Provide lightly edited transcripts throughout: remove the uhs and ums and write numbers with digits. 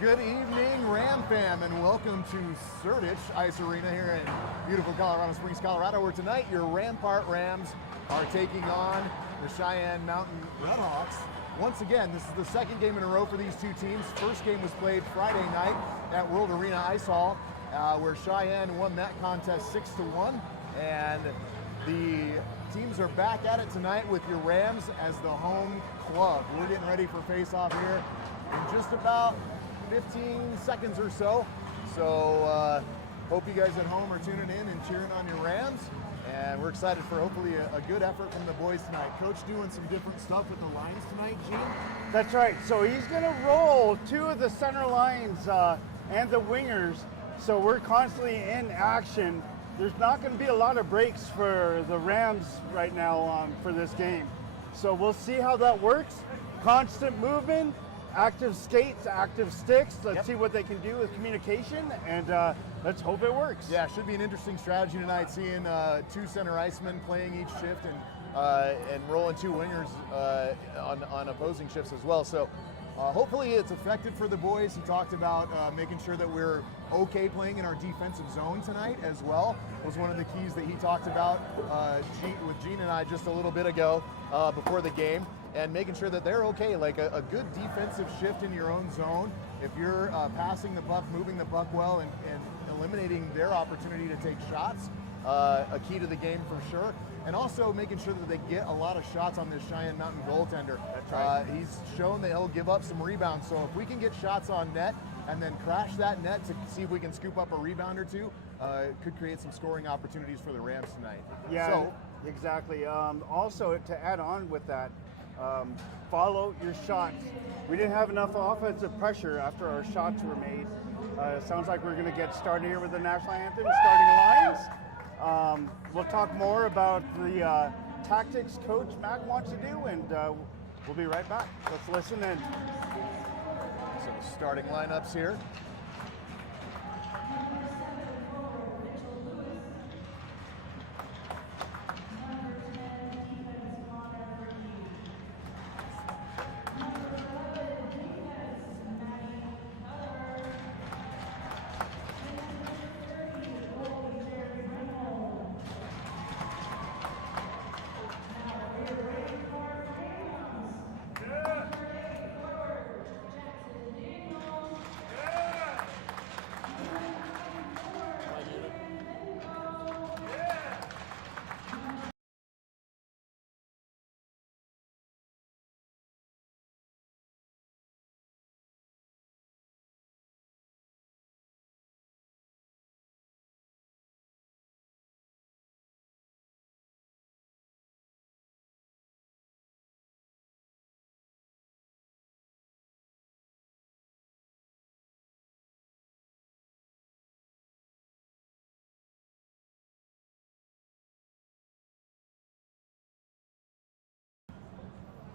Good evening, Ram fam, and welcome to Sertich Ice Arena here in beautiful Colorado Springs, Colorado, where tonight your Rampart Rams are taking on the Cheyenne Mountain Redhawks. Once again, this is the second game in a row for these two teams. First game was played Friday night at World Arena Ice Hall, where Cheyenne won that contest 6-1, and the teams are back at it tonight with your Rams as the home club. We're getting ready for face-off here in just about 15 seconds or so. So hope you guys at home are tuning in and cheering on your Rams. And we're excited for hopefully a good effort from the boys tonight. Coach doing some different stuff with the lines tonight, Gene? That's right. So he's going to roll two of the center lines and the wingers. So we're constantly in action. There's not going to be a lot of breaks for the Rams right now for this game. So we'll see how that works. Constant movement. Active skates, active sticks. Let's see what they can do with communication, and let's hope it works. Yeah, it should be an interesting strategy tonight, seeing two center icemen playing each shift and rolling two wingers on opposing shifts as well. So hopefully it's effective for the boys. He talked about making sure that we're okay playing in our defensive zone tonight as well. Was one of the keys that he talked about with Gene and I just a little bit ago before the game. And making sure that they're okay, like a good defensive shift in your own zone. If you're passing the puck, moving the puck well, and eliminating their opportunity to take shots, a key to the game for sure. And also making sure that they get a lot of shots on this Cheyenne Mountain goaltender. That's right. He's shown that he'll give up some rebounds. So if we can get shots on net and then crash that net to see if we can scoop up a rebound or two, it could create some scoring opportunities for the Rams tonight. Yeah, so, exactly. Also, to add on with that, follow your shots. We didn't have enough offensive pressure after our shots were made. Sounds like we're going to get started here with the national anthem, starting lines. We'll talk more about the tactics Coach Mac wants to do, and we'll be right back. Let's listen in. So starting lineups here.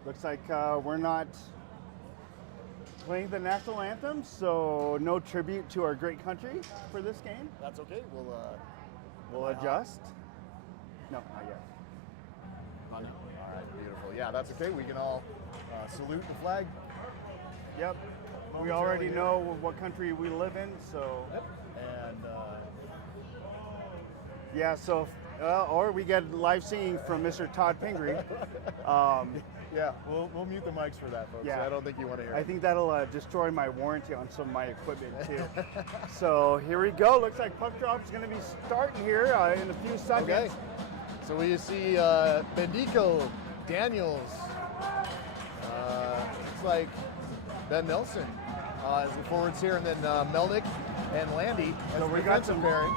Looks like we're not playing the national anthem, so no tribute to our great country for this game. That's okay. We'll adjust. No, not yet. Oh, no. All right, beautiful. Yeah, that's okay. We can all salute the flag. Yep. We already know what country we live in, so. Yep. And yeah, so or we get live singing from Mr. Todd Pingree. Yeah, we'll mute the mics for that, folks. Yeah. I don't think you want to hear it. I think that'll destroy my warranty on some of my equipment too. So here we go. Looks like puck drop is going to be starting here in a few seconds. Okay. So we see Bendico, Daniels, looks like Ben Nelson as the forwards here, and then Melnick and Landy as So the we got defensive some pairing.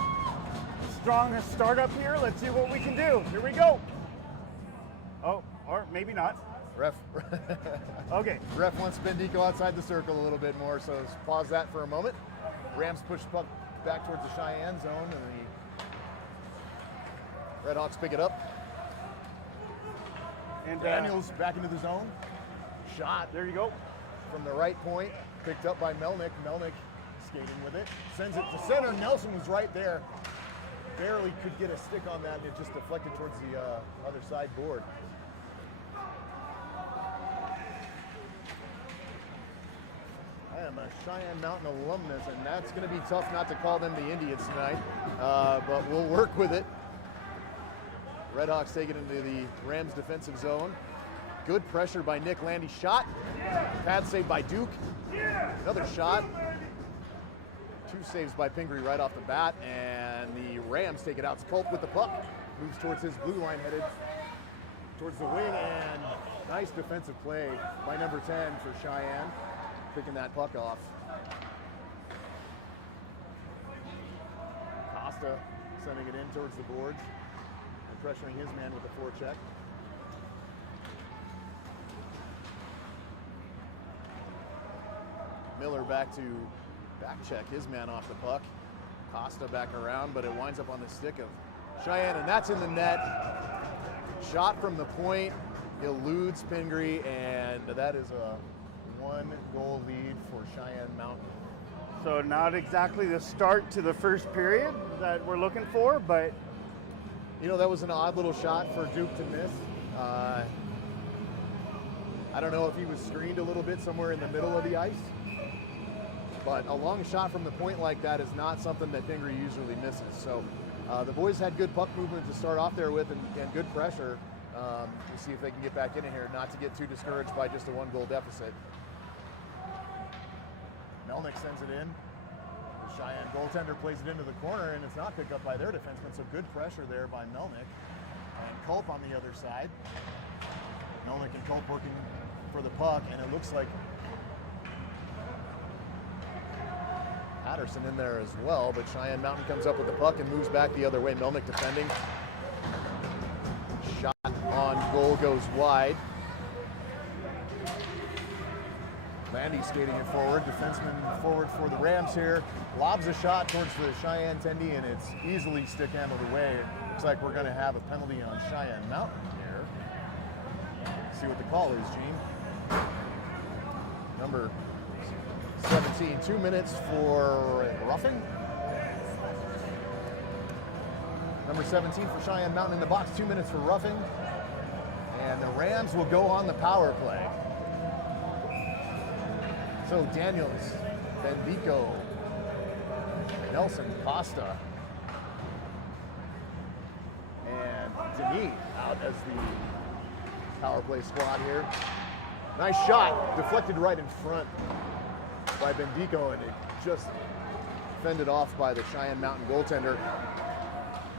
strong start up here. Let's see what we can do. Here we go. Oh, or maybe not. Ref. Okay. Ref wants Bendico outside the circle a little bit more, so let's pause that for a moment. Rams push puck back towards the Cheyenne zone, and the Redhawks pick it up. And Daniels back into the zone. Shot. there you go. From the right point, picked up by Melnick. Melnick skating with it. Sends it to center. Nelson was right there. Barely could get a stick on that, and it just deflected towards the other side board. I am a Cheyenne Mountain alumnus, and that's going to be tough not to call them the Indians tonight, but we'll work with it. Redhawks take it into the Rams defensive zone. Good pressure by Nick. Landy shot. Pad save by Duke. Another shot. 2 saves by Pingree right off the bat, and the Rams take it out. Culp with the puck. Moves towards his blue line, headed towards the wing, and nice defensive play by number 10 for Cheyenne, picking that puck off. Costa sending it in towards the boards and pressuring his man with the forecheck. Miller back to back check his man off the puck. Costa back around, but it winds up on the stick of Cheyenne, and that's in the net. Shot from the point, eludes Pingree, and that is a 1-goal lead for Cheyenne Mountain. So not exactly the start to the first period that we're looking for, but you know, that was an odd little shot for Duke to miss. I don't know if he was screened a little bit somewhere in the middle of the ice, but a long shot from the point like that is not something that Pingree usually misses. So the boys had good puck movement to start off there with, and good pressure. We'll see if they can get back in here, not to get too discouraged by just a 1-goal deficit. Melnick sends it in. The Cheyenne goaltender plays it into the corner, and it's not picked up by their defenseman, so good pressure there by Melnick. And Culp on the other side. Melnick and Culp working for the puck, and it looks like Patterson in there as well, but Cheyenne Mountain comes up with the puck and moves back the other way. Melnick defending. Shot on goal goes wide. Landy skating it forward. Defenseman forward for the Rams here. Lobs a shot towards the Cheyenne tendy, and it's easily stick handled away. Looks like we're going to have a penalty on Cheyenne Mountain here. See what the call is, Gene. Number 17, 2 minutes for roughing. Number 17 for Cheyenne Mountain in the box, 2 minutes for roughing. And the Rams will go on the power play. So Daniels, Bendico, Nelson, Costa, and Denis out as the power play squad here. Nice shot, deflected right in front by Bendico, and it just fended off by the Cheyenne Mountain goaltender.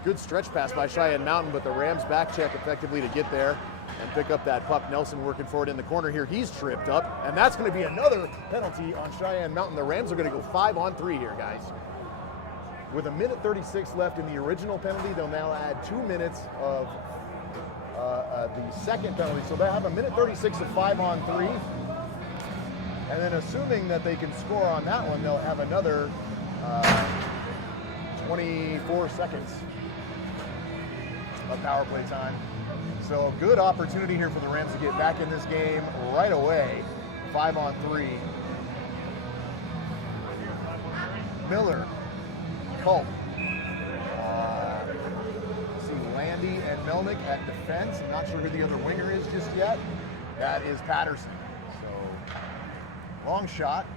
Good stretch pass by Cheyenne Mountain, but the Rams back check effectively to get there and pick up that puck. Nelson working for it in the corner here. He's tripped up, and that's going to be another penalty on Cheyenne Mountain. The Rams are going to go 5-on-3 here, guys. With 1:36 left in the original penalty, they'll now add 2 minutes of the second penalty. So they'll have 1:36 of 5-on-3. And then assuming that they can score on that one, they'll have another 24 seconds of power play time. So good opportunity here for the Rams to get back in this game right away. 5-on-3. Miller, Culp. See Landy and Melnick at defense. I'm not sure who the other winger is just yet. That is Patterson. So long shot.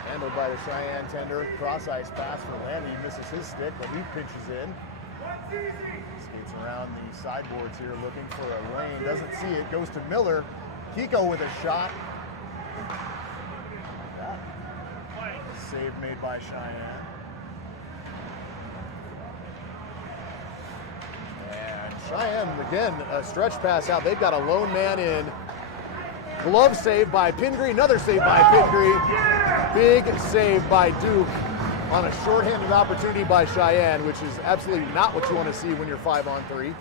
Handled by the Cheyenne tender. Cross ice pass for Landy. Misses his stick, but he pinches in. Skates around the sideboards here looking for a lane. Doesn't see it. Goes to Miller. Kiko with a shot. That save made by Cheyenne. And Cheyenne, again, a stretch pass out. They've got a lone man in. Glove save by Pingree. Another save by Pingree. Big save by Duke on a shorthanded opportunity by Cheyenne, which is absolutely not what you want to see when you're 5-on-3.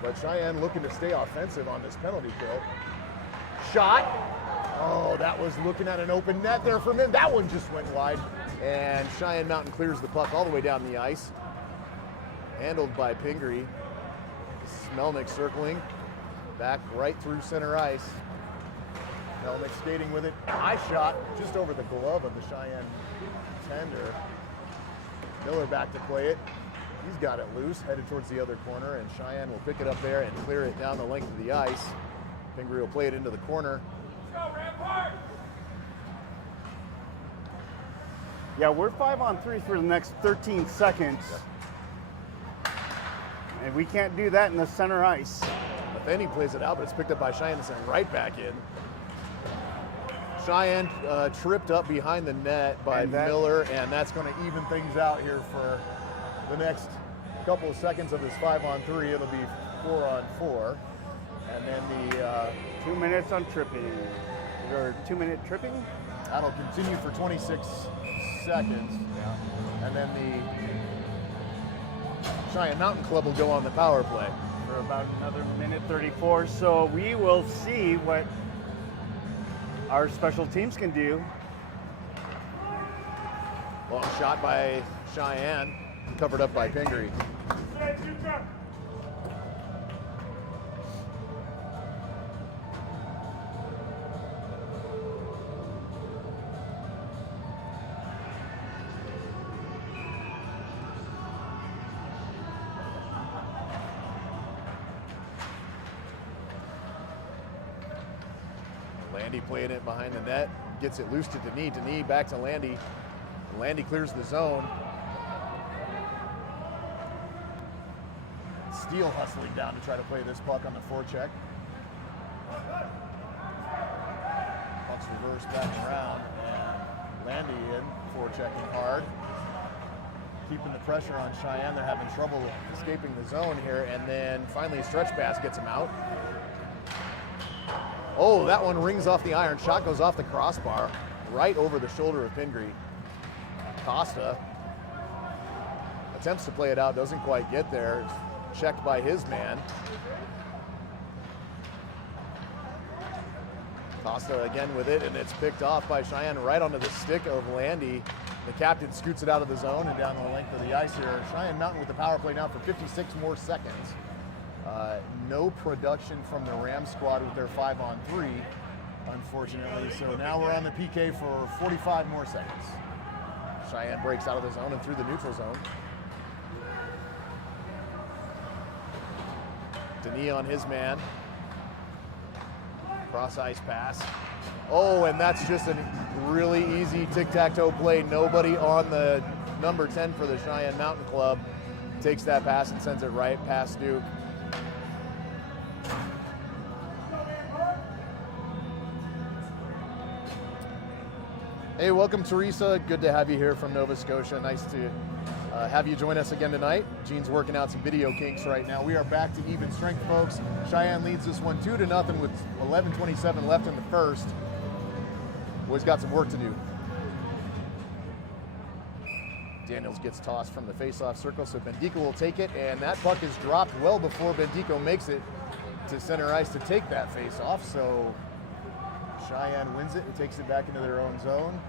But Cheyenne looking to stay offensive on this penalty kill. Shot. Oh, that was looking at an open net there from him. That one just went wide. And Cheyenne Mountain clears the puck all the way down the ice. Handled by Pingree. Melnick circling. Back right through center ice. Melnick skating with it. High shot just over the glove of the Cheyenne tender. Miller back to play it. He's got it loose, headed towards the other corner, and Cheyenne will pick it up there and clear it down the length of the ice. Pingree will play it into the corner. Yeah, we're 5-on-3 for the next 13 seconds. And we can't do that in the center ice. Nathaniel plays it out, but it's picked up by Cheyenne and sent right back in. Cheyenne tripped up behind the net by Miller, and that's going to even things out here for the next couple of seconds of this 5-on-3. It'll be 4-on-4. And then the 2 minutes on tripping. Or 2-minute tripping? That'll continue for 26 seconds. Yeah. And then the Cheyenne Mountain Club will go on the power play. For about another minute 34. So we will see what our special teams can do. Long shot by Cheyenne, covered up by Pingree. Landy playing it behind the net, gets it loose to Denis. Denis back to Landy. Landy clears the zone. Steele hustling down to try to play this puck on the forecheck. Puck's reversed back around, and Landy in, forechecking hard. Keeping the pressure on Cheyenne. They're having trouble escaping the zone here, and then finally a stretch pass gets him out. Oh, that one rings off the iron. Shot goes off the crossbar, right over the shoulder of Pingree. Costa attempts to play it out, doesn't quite get there. It's checked by his man. Costa again with it, and it's picked off by Cheyenne right onto the stick of Landy. The captain scoots it out of the zone and down the length of the ice here. Cheyenne Mountain with the power play now for 56 more seconds. No production from the Rams squad with their 5-on-3, unfortunately. So now we're on the PK for 45 more seconds. Cheyenne breaks out of the zone and through the neutral zone. Denis on his man. Cross ice pass. Oh, and that's just a really easy tic-tac-toe play. Nobody on the number 10 for the Cheyenne Mountain Club takes that pass and sends it right past Duke. Hey, welcome, Teresa. Good to have you here from Nova Scotia. Nice to have you join us again tonight. Gene's working out some video kinks right now. We are back to even strength, folks. Cheyenne leads this one 2-0 with 11:27 left in the first. Boys got some work to do. Daniels gets tossed from the face-off circle, so Bendico will take it, and that puck is dropped well before Bendico makes it to center ice to take that face-off. So Cheyenne wins it and takes it back into their own zone.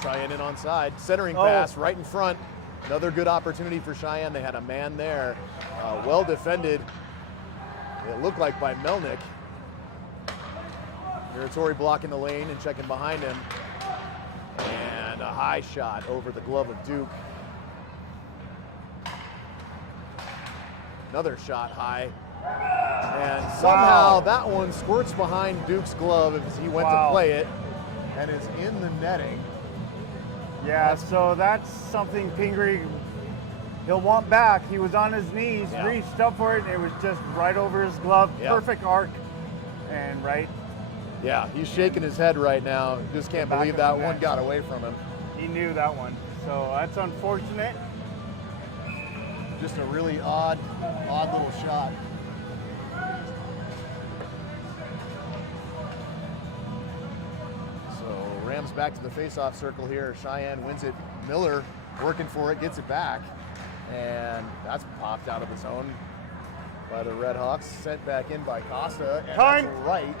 Cheyenne in onside, centering pass right in front. Another good opportunity for Cheyenne. They had a man there, well defended. It looked like by Melnick. Muratori blocking the lane and checking behind him. And a high shot over the glove of Duke. Another shot high. And somehow that one squirts behind Duke's glove as he went to play it and is in the netting. Yeah, so that's something Pingree, he'll want back. He was on his knees, reached up for it, and it was just right over his glove. Perfect arc and right. Yeah, he's shaking his head right now. Just can't believe that one got away from him. He knew that one. So that's unfortunate. Just a really odd little shot. So Rams back to the face-off circle here. Cheyenne wins it. Miller working for it, gets it back. And that's popped out of the zone by the Red Hawks. Sent back in by Costa. And that's right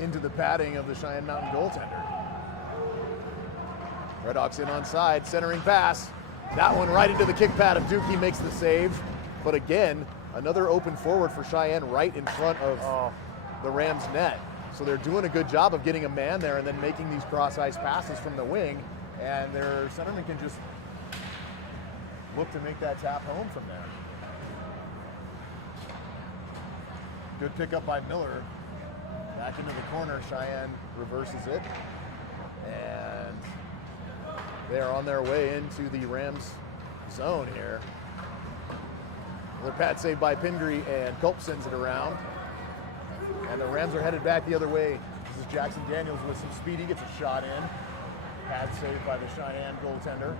into the padding of the Cheyenne Mountain goaltender. Red Hawks in on side, centering pass. That one right into the kick pad of Duke. He makes the save. But again, another open forward for Cheyenne right in front of the Rams net. So they're doing a good job of getting a man there and then making these cross ice passes from the wing. and their centerman can just look to make that tap home from there. Good pickup by Miller. Back into the corner, Cheyenne reverses it. And they are on their way into the Rams zone here. Another pad save by Pingree, and Culp sends it around. And the Rams are headed back the other way. This is Jackson Daniels with some speed. He gets a shot in. Pad save by the Cheyenne goaltender.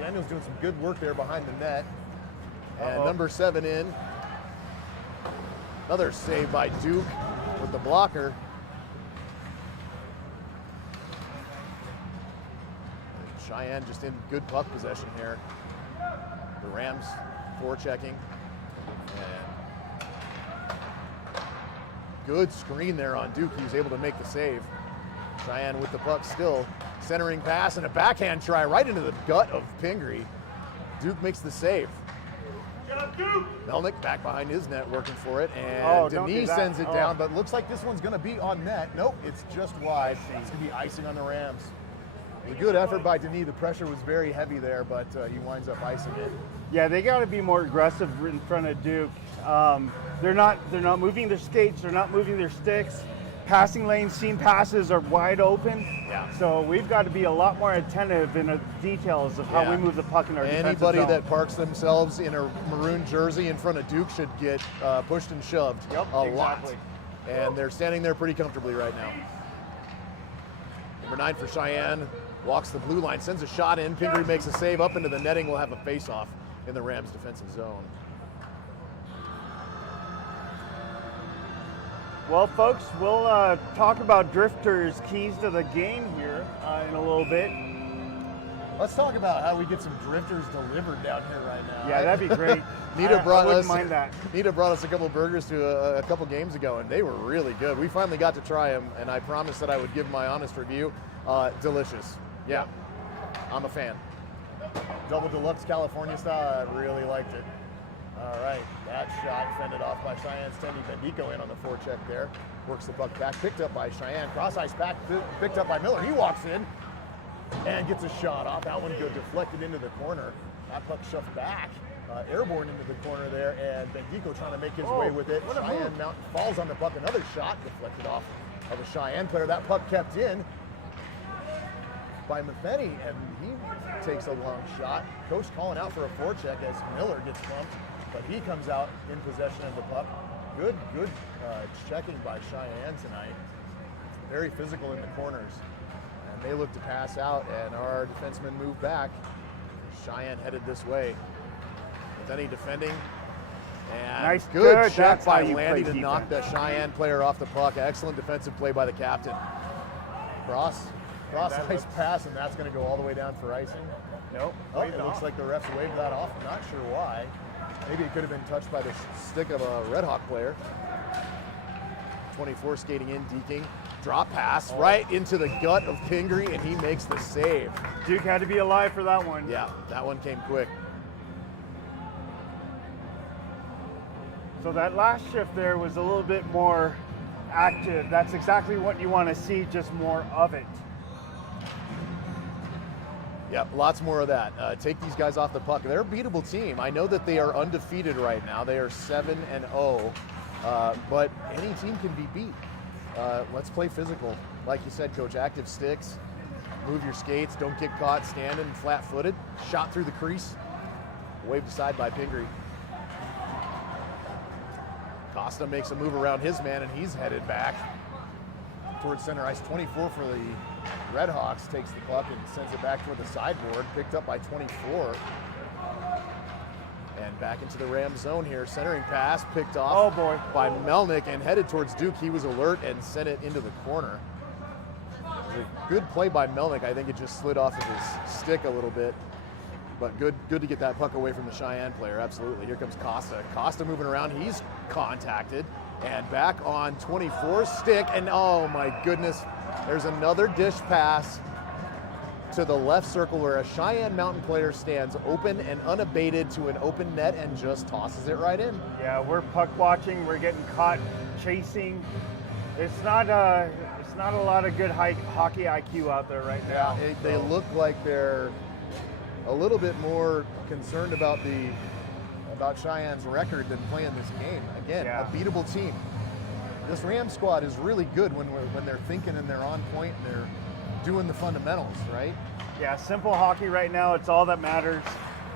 Daniels doing some good work there behind the net. And number 7 in. Another save by Duke with the blocker. Cheyenne just in good puck possession here. The Rams forechecking. And good screen there on Duke. He was able to make the save. Cheyenne with the puck still. Centering pass and a backhand try right into the gut of Pingree. Duke makes the save. Melnick back behind his net working for it, and Denis sends it down, but looks like this one's going to be on net. Nope, it's just wide. It's going to be icing on the Rams. A good effort by Denis. The pressure was very heavy there, but he winds up icing it. Yeah, they got to be more aggressive in front of Duke. They're not moving their skates. They're not moving their sticks. Passing lanes, seam passes are wide open. Yeah. So we've got to be a lot more attentive in the details of how we move the puck in our defensive zone. Anybody that parks themselves in a maroon jersey in front of Duke should get pushed and shoved a lot. And they're standing there pretty comfortably right now. Number 9 for Cheyenne walks the blue line, sends a shot in. Pingree makes a save up into the netting. We'll have a face-off in the Rams' defensive zone. Well, folks, we'll talk about Drifter's keys to the game here in a little bit. Let's talk about how we get some Drifters delivered down here right now. Yeah, that'd be great. Nita brought us a couple of burgers to a couple games ago, and they were really good. We finally got to try them, and I promised that I would give my honest review. Delicious. Yeah, I'm a fan. Double deluxe California style. I really liked it. All right, that shot fended off by Cheyenne's Tendy. Bendico in on the forecheck there. Works the puck back, picked up by Cheyenne. Cross ice back, picked up by Miller. He walks in and gets a shot off. That one good, deflected into the corner. That puck shoved back, airborne into the corner there, and Bendico trying to make his way with it. Cheyenne Mountain falls on the puck. Another shot deflected off of a Cheyenne player. That puck kept in by Matheny, and he takes a long shot. Coach calling out for a forecheck as Miller gets bumped, but he comes out in possession of the puck. Good checking by Cheyenne tonight. Very physical in the corners. And they look to pass out, and our defensemen move back. Cheyenne headed this way. Matheny defending. And nice, good check by Landy to knock that Cheyenne player off the puck. Excellent defensive play by the captain. Cross ice pass, and that's going to go all the way down for icing. Nope. Oh, it looks like the refs waved that off. I'm not sure why. Maybe it could have been touched by the stick of a Red Hawk player. 24 skating in, deking. Drop pass right into the gut of Pingree, and he makes the save. Duke had to be alive for that one. Yeah, that one came quick. So that last shift there was a little bit more active. That's exactly what you want to see, just more of it. Yep, lots more of that. Take these guys off the puck. They're a beatable team. I know that they are undefeated right now. They are 7-0, but any team can be beat. Let's play physical. Like you said, Coach, active sticks, move your skates, don't get caught standing flat-footed. Shot through the crease, waved aside by Pingree. Costa makes a move around his man, and he's headed back towards center ice. 24 for the Red Hawks takes the puck and sends it back toward the sideboard, picked up by 24. And back into the Rams zone here. Centering pass picked off by Melnick and headed towards Duke. He was alert and sent it into the corner. It was a good play by Melnick. I think it just slid off of his stick a little bit. But good to get that puck away from the Cheyenne player, absolutely. Here comes Costa. Costa moving around, he's contacted. And back on 24's stick, and oh my goodness, there's another dish pass to the left circle where a Cheyenne Mountain player stands open and unabated to an open net and just tosses it right in. Yeah, we're puck watching, we're getting caught chasing. It's not a lot of good hockey IQ out there right now. Yeah, they look like they're a little bit more concerned about Cheyenne's record than playing this game. Again, a beatable team. This Rams squad is really good when they're thinking and they're on point and they're doing the fundamentals, right? Yeah, simple hockey right now. It's all that matters.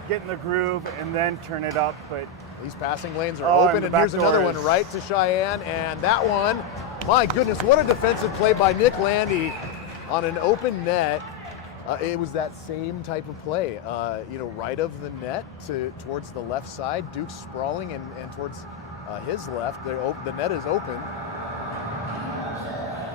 Get in the groove and then turn it up. But these passing lanes are open, and here's another one right to Cheyenne, and that one, my goodness, what a defensive play by Nick Landy on an open net. It was that same type of play, right of the net towards the left side. Duke's sprawling, and towards his left, the net is open.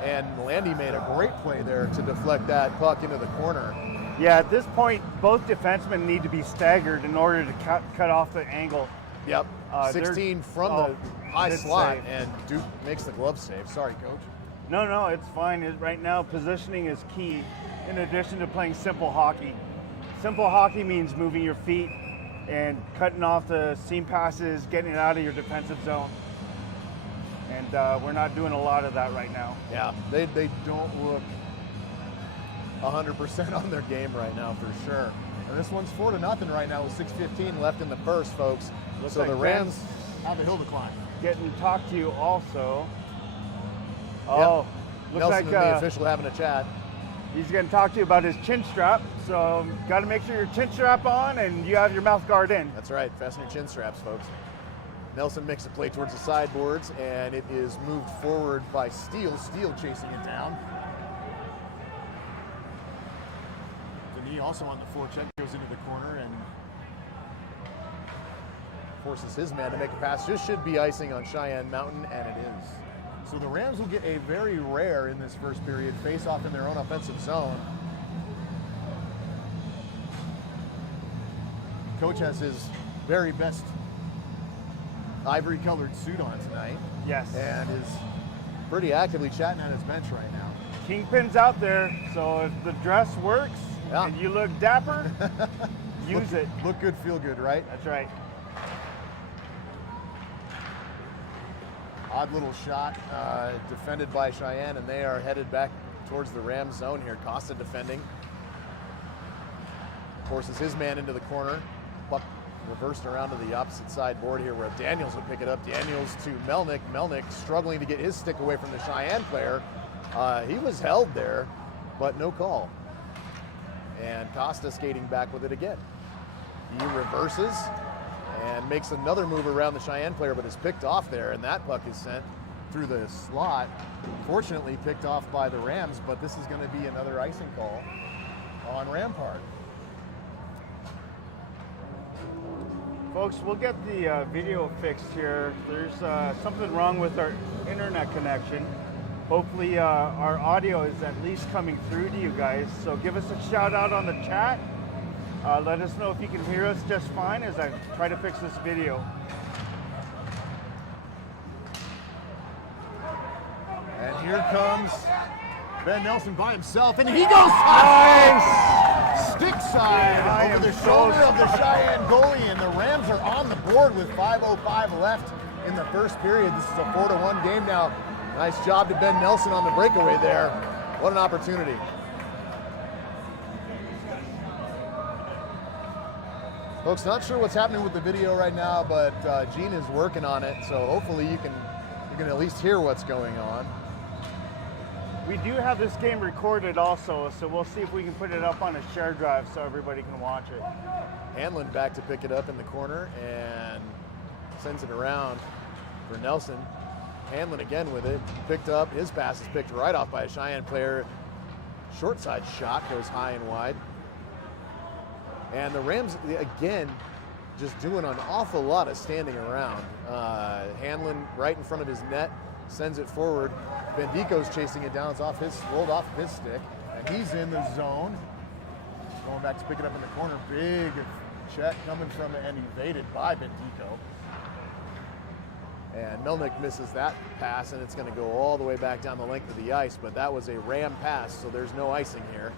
And Landy made a great play there to deflect that puck into the corner. Yeah, at this point, both defensemen need to be staggered in order to cut off the angle. Yep, 16 from the high slot, and Duke makes the glove save. Sorry, Coach. No, it's fine. Right now, positioning is key in addition to playing simple hockey. Simple hockey means moving your feet and cutting off the seam passes, getting it out of your defensive zone. And we're not doing a lot of that right now. Yeah, they don't look 100% on their game right now, for sure. And this one's 4-0 right now with 6:15 left in the first, folks. So the Rams have a hill to climb. Getting talked to you also. Oh, looks Nelson like and the official having a chat. He's going to talk to you about his chin strap. So got to make sure your chin strap on and you have your mouth guard in. That's right. Fasten your chin straps, folks. Nelson makes a play towards the sideboards, and it is moved forward by Steele. Steele chasing it down. Denis also on the forecheck goes into the corner and forces his man to make a pass. This should be icing on Cheyenne Mountain, and it is. So the Rams will get a very rare in this first period face-off in their own offensive zone. Coach has his very best ivory-colored suit on tonight. Yes. And is pretty actively chatting at his bench right now. Kingpin's out there, so if the dress works and you look dapper, use it. Look good, feel good, right? That's right. Odd little shot defended by Cheyenne, and they are headed back towards the Rams zone here. Costa defending. Forces his man into the corner. Puck reversed around to the opposite side board here where Daniels will pick it up. Daniels to Melnick. Melnick struggling to get his stick away from the Cheyenne player. He was held there, but no call. And Costa skating back with it again. He reverses and makes another move around the Cheyenne player, but is picked off there, and that puck is sent through the slot. Fortunately picked off by the Rams, but this is going to be another icing call on Rampart. Folks, we'll get the video fixed here. There's something wrong with our internet connection. Hopefully our audio is at least coming through to you guys. So give us a shout out on the chat. Let us know if you can hear us just fine as I try to fix this video. And here comes Ben Nelson by himself, and he goes nice! Stick side over the shoulder of the Cheyenne goalie, and the Rams are on the board with 5:05 left in the first period. This is a 4-1 game now. Nice job to Ben Nelson on the breakaway there. What an opportunity. Folks, not sure what's happening with the video right now, but Gene is working on it, so hopefully you can at least hear what's going on. We do have this game recorded also, so we'll see if we can put it up on a share drive so everybody can watch it. Hanlon back to pick it up in the corner and sends it around for Nelson. Hanlon again with it, picked up. His pass is picked right off by a Cheyenne player. Short side shot goes high and wide. And the Rams, again, just doing an awful lot of standing around. Hanlon right in front of his net, sends it forward. Bendico's chasing it down. It's rolled off of his stick, and he's in the zone. Going back to pick it up in the corner. Big check coming from and evaded by Bendico. And Melnick misses that pass, and it's going to go all the way back down the length of the ice, but that was a Ram pass, so there's no icing here.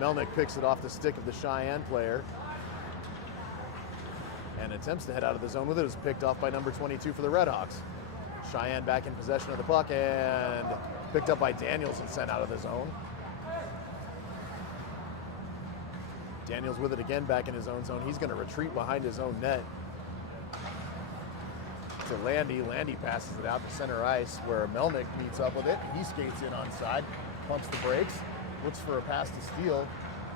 Melnick picks it off the stick of the Cheyenne player and attempts to head out of the zone with it. It was picked off by number 22 for the Redhawks. Cheyenne back in possession of the puck and picked up by Daniels and sent out of the zone. Daniels with it again back in his own zone. He's going to retreat behind his own net. To Landy. Landy passes it out to center ice where Melnick meets up with it. He skates in onside, pumps the brakes, looks for a pass to Steele,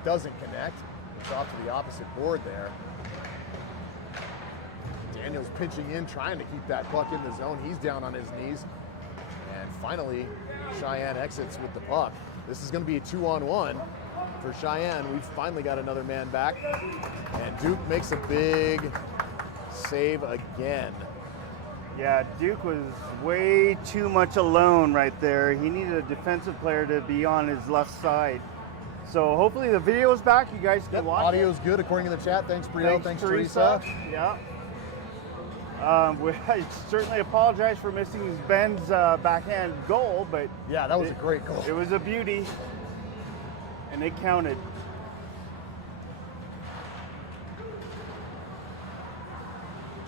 doesn't connect. It's off to the opposite board there. Daniels pitching in, trying to keep that puck in the zone. He's down on his knees. And finally, Cheyenne exits with the puck. This is going to be a 2-on-1 for Cheyenne. We've finally got another man back. And Duke makes a big save again. Yeah, Duke was way too much alone right there. He needed a defensive player to be on his left side. So hopefully the video is back. You guys can watch. Audio's good according to the chat. Thanks, Brielle. Thanks, Teresa. Yeah. I certainly apologize for missing Ben's backhand goal, but yeah, that was a great goal. It was a beauty, and it counted.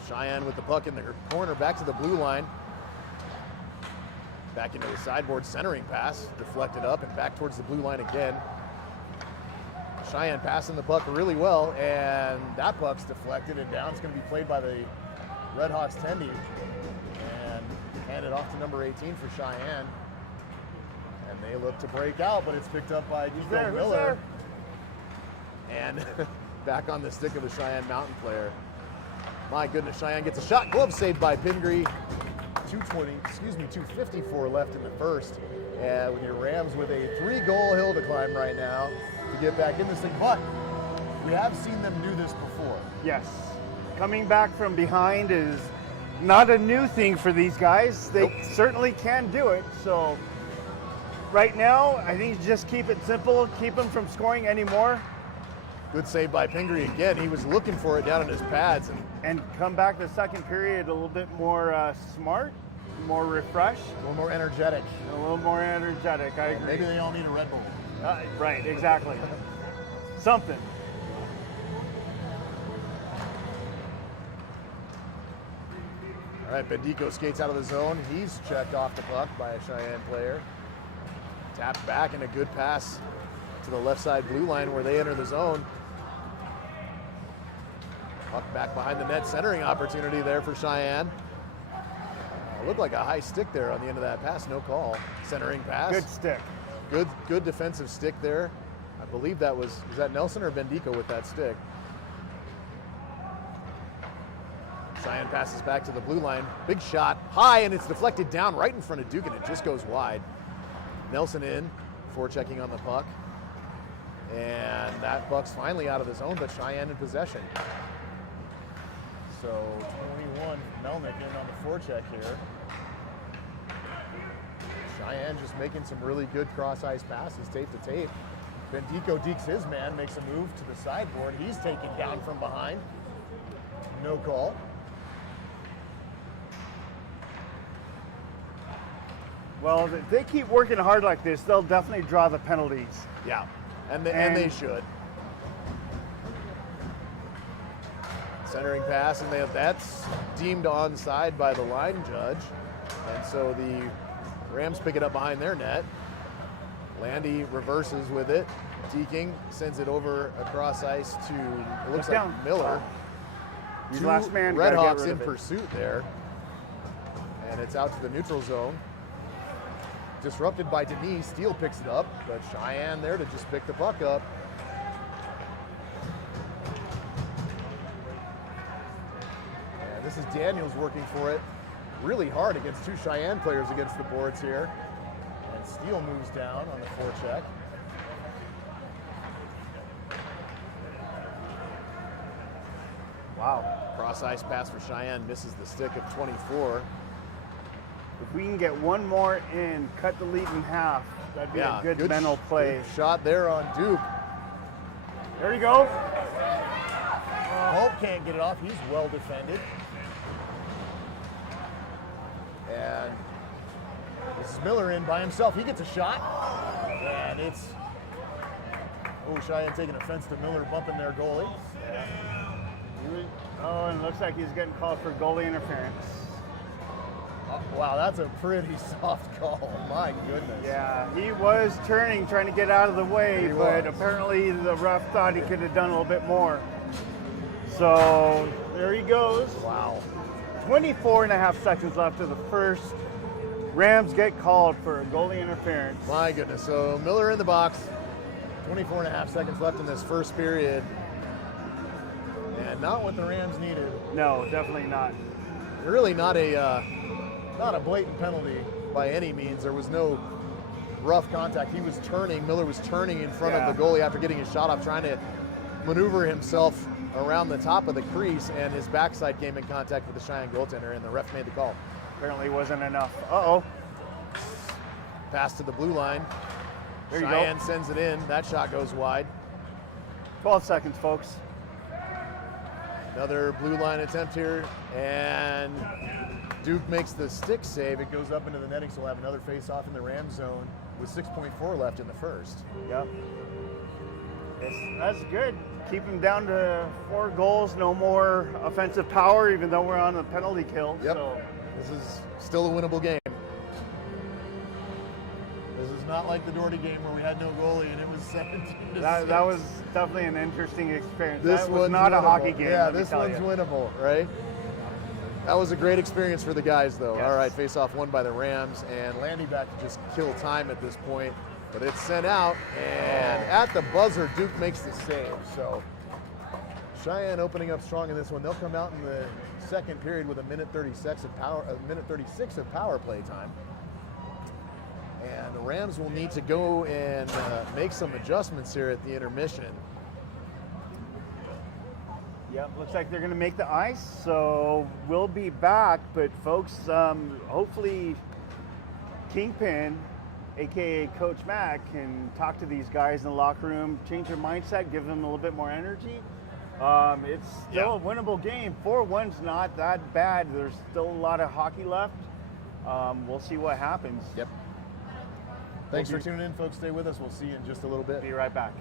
Cheyenne with the puck in the corner, back to the blue line. Back into the sideboard, centering pass, deflected up and back towards the blue line again. Cheyenne passing the puck really well, and that puck's deflected and down. It's going to be played by the Redhawks Tendy and handed off to number 18 for Cheyenne. And they look to break out, but it's picked up by Nico Miller. And back on the stick of the Cheyenne Mountain player. My goodness, Cheyenne gets a shot. Glove saved by Pingree. 254 left in the first. And with your Rams with a 3-goal hill to climb right now to get back in this thing. But we have seen them do this before. Yes. Coming back from behind is not a new thing for these guys. They certainly can do it. So right now, I think just keep it simple. Keep them from scoring anymore. Good save by Pingree again. He was looking for it down in his pads. And come back the second period a little bit more smart, more refreshed. A little more energetic. A little more energetic, I agree. Maybe they all need a Red Bull. Right, exactly. Something. All right, Bendico skates out of the zone. He's checked off the puck by a Cheyenne player. Tapped back and a good pass to the left side blue line where they enter the zone. Puck back behind the net, centering opportunity there for Cheyenne. Looked like a high stick there on the end of that pass, no call. Centering pass. Good stick. Good defensive stick there. I believe that was that Nelson or Bendico with that stick? Cheyenne passes back to the blue line. Big shot, high, and it's deflected down right in front of Duke, and it just goes wide. Nelson in, forechecking on the puck. And that puck's finally out of the zone, but Cheyenne in possession. So 21, Melnick in on the forecheck here. Cheyenne just making some really good cross-ice passes, tape to tape. Bendico dekes his man, makes a move to the sideboard. He's taken down from behind. No call. Well, if they keep working hard like this, they'll definitely draw the penalties. Yeah, and they should. Centering pass, and that's deemed onside by the line judge. And so the Rams pick it up behind their net. Landy reverses with it. Deking sends it over across ice to, it looks like Miller. Two last man, Redhawks in pursuit there. And it's out to the neutral zone. Disrupted by Denise. Steele picks it up, but Cheyenne there to just pick the puck up. And this is Daniels working for it really hard against two Cheyenne players against the boards here. And Steele moves down on the forecheck. Wow. Cross ice pass for Cheyenne, misses the stick of 24. If we can get one more in, cut the lead in half, that'd be a good mental play. Good shot there on Duke. There you go. Hope can't get it off. He's well defended. And this is Miller in by himself. He gets a shot. And it's, Cheyenne taking offense to Miller bumping their goalie. Yeah. And it looks like he's getting called for goalie interference. Wow, that's a pretty soft call. My goodness. Yeah, he was turning, trying to get out of the way, He but was. apparently the ref thought he could have done a little bit more. So there he goes. Wow. 24 and a half seconds left of the first. Rams get called for goalie interference. My goodness. So Miller in the box. 24 and a half seconds left in this first period. And not what the Rams needed. No, definitely not. Really not a blatant penalty by any means. There was no rough contact. He was turning. Miller was turning in front of the goalie after getting his shot off, trying to maneuver himself around the top of the crease, and his backside came in contact with the Cheyenne goaltender, and the ref made the call. Apparently wasn't enough. Uh-oh. Pass to the blue line. There you go. Cheyenne sends it in. That shot goes wide. 12 seconds, folks. Another blue line attempt here, and Duke makes the stick save. It goes up into the netting, so we'll have another face-off in the Ram zone with 6.4 left in the first. Yep. That's good. Keep him down to 4 goals, no more offensive power, even though we're on a penalty kill. Yep. So. This is still a winnable game. This is not like the Doherty game where we had no goalie and it was 17 to 6. That was definitely an interesting experience. This that was one's not winnable. a hockey game. Yeah, let me this tell one's you. winnable, right? That was a great experience for the guys, though. Yes. All right, face-off won by the Rams, and Landy back to just kill time at this point. But it's sent out, and at the buzzer, Duke makes the save. So Cheyenne opening up strong in this one. They'll come out in the second period with a minute 36 of power play time. And the Rams will need to go and make some adjustments here at the intermission. Yep, looks like they're going to make the ice, so we'll be back. But folks, hopefully Kingpin, aka Coach Mac, can talk to these guys in the locker room, change their mindset, give them a little bit more energy. It's still a winnable game. 4-1's not that bad. There's still a lot of hockey left. We'll see what happens. Yep. Thanks for tuning in, folks. Stay with us. We'll see you in just a little bit. Be right back.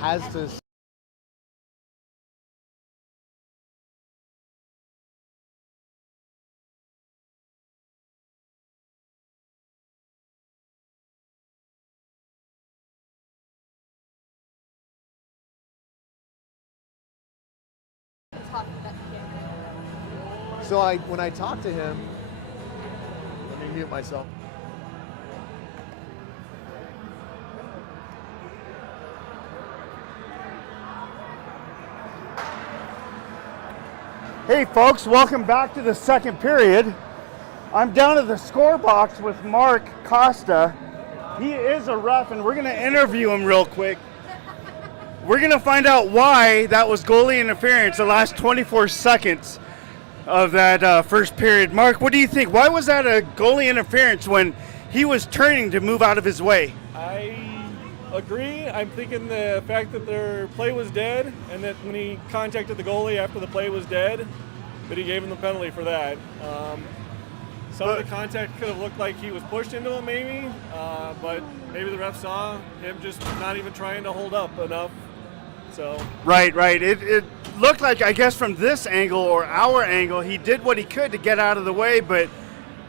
has to So when I talked to him, let me mute myself. Hey folks, welcome back to the second period. I'm down at the score box with Mark Costa. He is a ref and we're going to interview him real quick. We're going to find out why that was goalie interference the last 24 seconds of that first period. Mark, what do you think? Why was that a goalie interference when he was turning to move out of his way? I agree. I'm thinking the fact that their play was dead and that when he contacted the goalie after the play was dead, that he gave him the penalty for that. Some of the contact could have looked like he was pushed into him maybe, but maybe the ref saw him just not even trying to hold up enough. So. Right. It looked like, I guess from this angle or our angle, he did what he could to get out of the way, but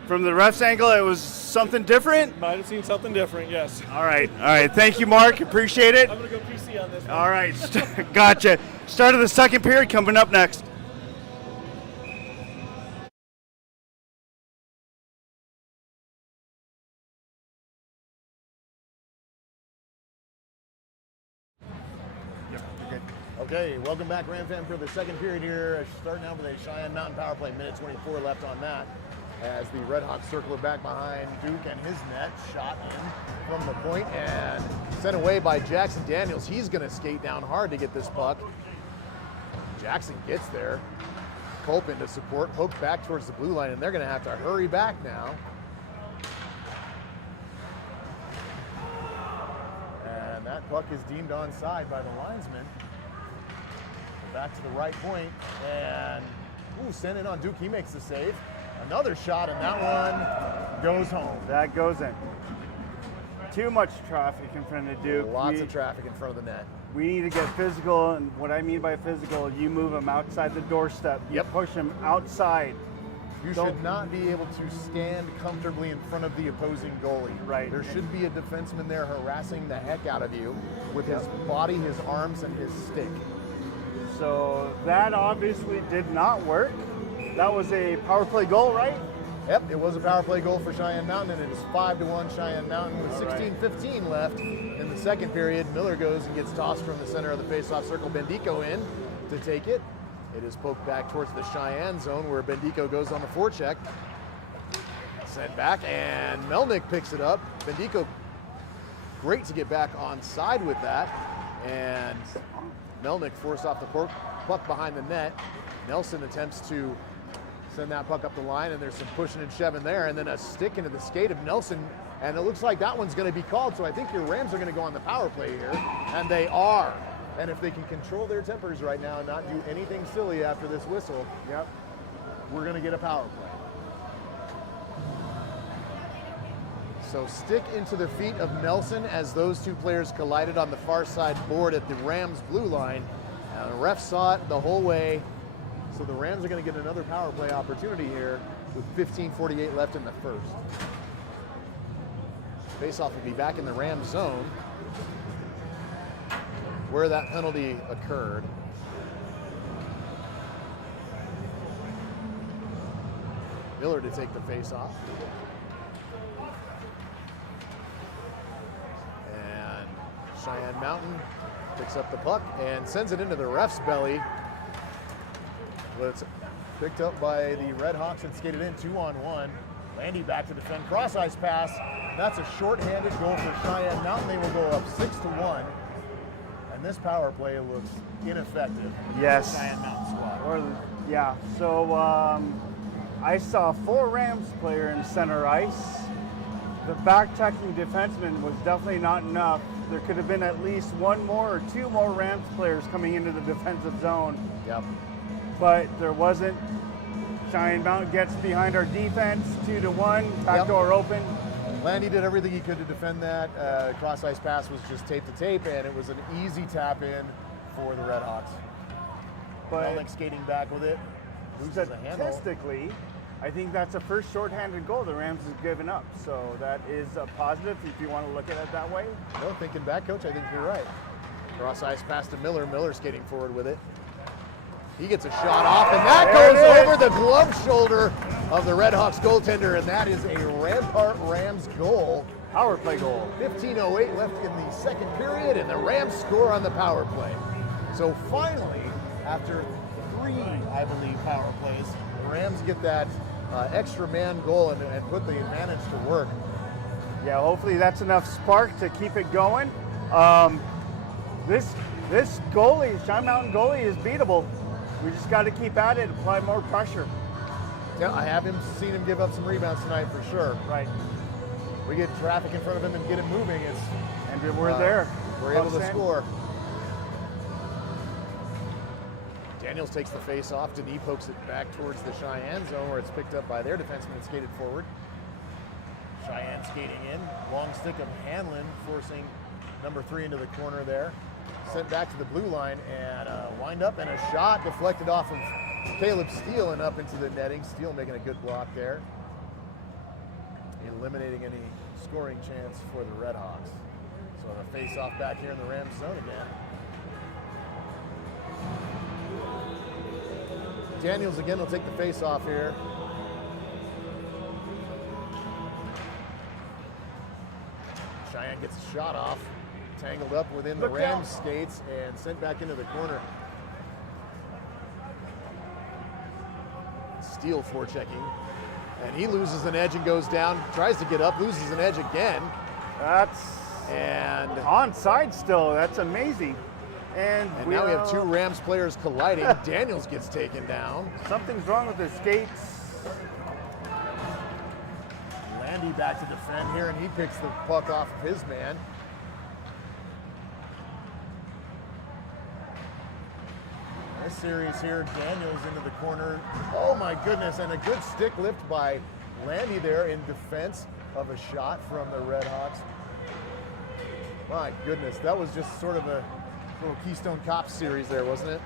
from the ref's angle, it was something different? Might have seen something different, yes. All right. Thank you, Mark. Appreciate it. I'm going to go PC on this one. All right. Gotcha. Start of the second period coming up next. Okay, welcome back, Ram Fam, for the second period here. Starting out with a Cheyenne Mountain power play, minute 24 left on that. As the Red Hawks circle it back behind Duke and his net, shot in from the point and sent away by Jackson Daniels. He's going to skate down hard to get this puck. Jackson gets there. Colpin to support, poked back towards the blue line, and they're going to have to hurry back now. And that puck is deemed onside by the linesman. Back to the right point, and sent in on Duke. He makes the save. Another shot, and that one goes home. That goes in. Too much traffic in front of Duke. Lots of traffic in front of the net. We need to get physical, and what I mean by physical, you move him outside the doorstep. You push him outside. You should not be able to stand comfortably in front of the opposing goalie. Right. There should be a defenseman there harassing the heck out of you with his body, his arms, and his stick. So that obviously did not work. That was a power play goal, right? Yep, it was a power play goal for Cheyenne Mountain, and it is 5-1 Cheyenne Mountain with 16:15 left in the second period. Miller goes and gets tossed from the center of the faceoff circle. Bendico in to take it. It is poked back towards the Cheyenne zone where Bendico goes on the forecheck. Sent back, and Melnick picks it up. Bendico, great to get back on side with that, and Melnick forced off the puck behind the net. Nelson attempts to send that puck up the line, and there's some pushing and shoving there, and then a stick into the skate of Nelson, and it looks like that one's going to be called, so I think your Rams are going to go on the power play here, and they are. And if they can control their tempers right now and not do anything silly after this whistle, we're going to get a power play. So stick into the feet of Nelson as those two players collided on the far side board at the Rams blue line. The ref saw it the whole way. So the Rams are going to get another power play opportunity here with 15:48 left in the first. Faceoff will be back in the Rams zone where that penalty occurred. Miller to take the faceoff. Cheyenne Mountain picks up the puck and sends it into the ref's belly. But it's picked up by the Red Hawks and skated in 2-on-1. Landy back to defend, cross ice pass. That's a shorthanded goal for Cheyenne Mountain. They will go up 6-1. And this power play looks ineffective. Yes. For the Cheyenne Mountain squad. So I saw 4 Rams player in center ice. The back-checking defenseman was definitely not enough. There could have been at least 1 more or 2 more Rams players coming into the defensive zone. Yep. But there wasn't. Cheyenne Mountain gets behind our defense, 2-1, back door open. Landy did everything he could to defend that. Cross ice pass was just tape to tape, and it was an easy tap in for the Redhawks. Melnick skating back with it. Loses a handle. Statistically, I think that's the first shorthanded goal the Rams has given up. So that is a positive if you want to look at it that way. No, thinking back, Coach, I think you're right. Cross ice pass to Miller. Miller skating forward with it. He gets a shot off, and that goes over the glove shoulder of the Redhawks goaltender, and that is a Rampart Rams goal. Power play goal. 15:08 left in the second period, and the Rams score on the power play. So finally, after 3, I believe, power plays, the Rams get that extra man goal and put the advantage to work. Yeah, hopefully that's enough spark to keep it going. This goalie, Cheyenne Mountain goalie, is beatable. We just got to keep at it, apply more pressure. Yeah, I have seen him give up some rebounds tonight for sure. Right. We get traffic in front of him and get him moving. And we're there. We're able to score. Daniels takes the face off. Denis pokes it back towards the Cheyenne zone where it's picked up by their defenseman and skated forward. Cheyenne skating in. Long stick of Hanlon forcing number 3 into the corner there. Sent back to the blue line and wind up, and a shot deflected off of Caleb Steele and up into the netting. Steele making a good block there, eliminating any scoring chance for the Redhawks. So the face-off back here in the Rams zone again. Daniels again will take the face-off here. Cheyenne gets a shot off. Tangled up within the Rams skates and sent back into the corner. Steele forechecking, and he loses an edge and goes down. Tries to get up, loses an edge again. That's onside still. That's amazing. And now we have 2 Rams players colliding. Daniels gets taken down. Something's wrong with his skates. Landy back to defend here, and he picks the puck off of his man. Series here, Daniels into the corner. Oh my goodness, and a good stick lift by Landy there in defense of a shot from the Redhawks. My goodness, that was just sort of a little Keystone Cops series there, wasn't it?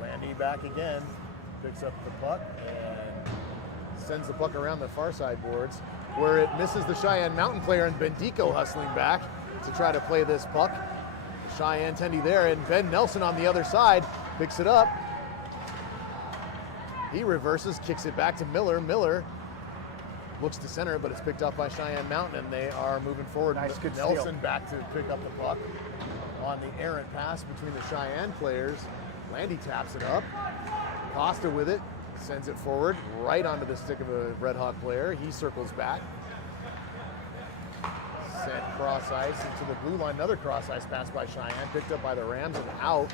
Landy back again, picks up the puck and sends the puck around the far side boards where it misses the Cheyenne Mountain player, and Bendico hustling back to try to play this puck. Cheyenne Tendy there, and Ben Nelson on the other side picks it up. He reverses, kicks it back to Miller. Miller looks to center, but it's picked up by Cheyenne Mountain, and they are moving forward. Nice, good Nelson steal. back to pick up the puck on the errant pass between the Cheyenne players. Landy taps it up. Costa with it, sends it forward, right onto the stick of a Red Hawk player. He circles back. Sent cross ice into the blue line. Another cross ice pass by Cheyenne, picked up by the Rams and out.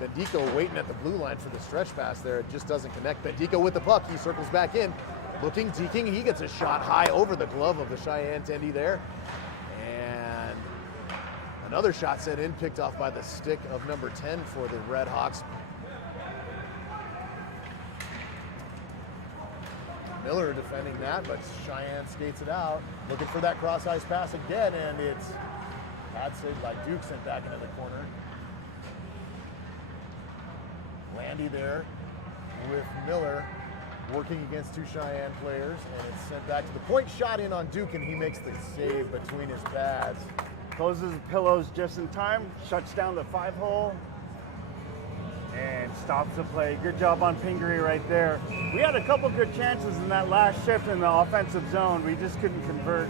Bendico waiting at the blue line for the stretch pass there. It just doesn't connect. Bendico with the puck. He circles back in. Looking, deking. He gets a shot high over the glove of the Cheyenne Tendy there. And another shot sent in, picked off by the stick of number 10 for the Redhawks. Miller defending that, but Cheyenne skates it out. Looking for that cross ice pass again, and it's pad saved by Duke, sent back into the corner. Landy there with Miller working against 2 Cheyenne players, and it's sent back to the point. Shot in on Duke, and he makes the save between his pads. Closes the pillows just in time, shuts down the 5-hole, and stops the play. Good job on Pingree right there. We had a couple good chances in that last shift in the offensive zone. We just couldn't convert.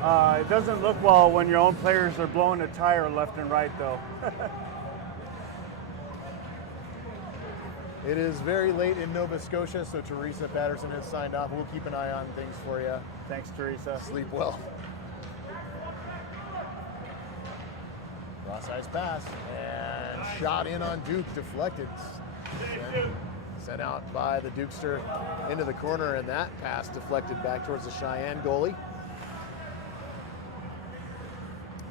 It doesn't look well when your own players are blowing a tire left and right, though. It is very late in Nova Scotia, so Teresa Patterson has signed off. We'll keep an eye on things for you. Thanks, Teresa. Sleep well. Cross ice pass and shot in on Duke, deflected. Sent out by the Dukester into the corner, and that pass deflected back towards the Cheyenne goalie.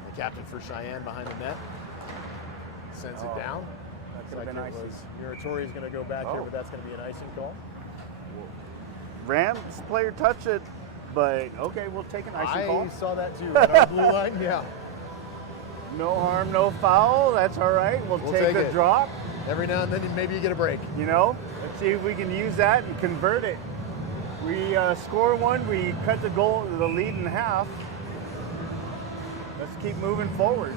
The captain for Cheyenne behind the net sends it down. That could have been icing. Muratori is going to go back here, but that's going to be an icing call. Rams player touch it, but okay, we'll take an icing call. I saw that too. At our blue line, yeah. No harm, no foul. That's all right. We'll take the it. drop. Every now and then, maybe you get a break. You know, let's see if we can use that and convert it. We score one, we cut the lead in half. Let's keep moving forward.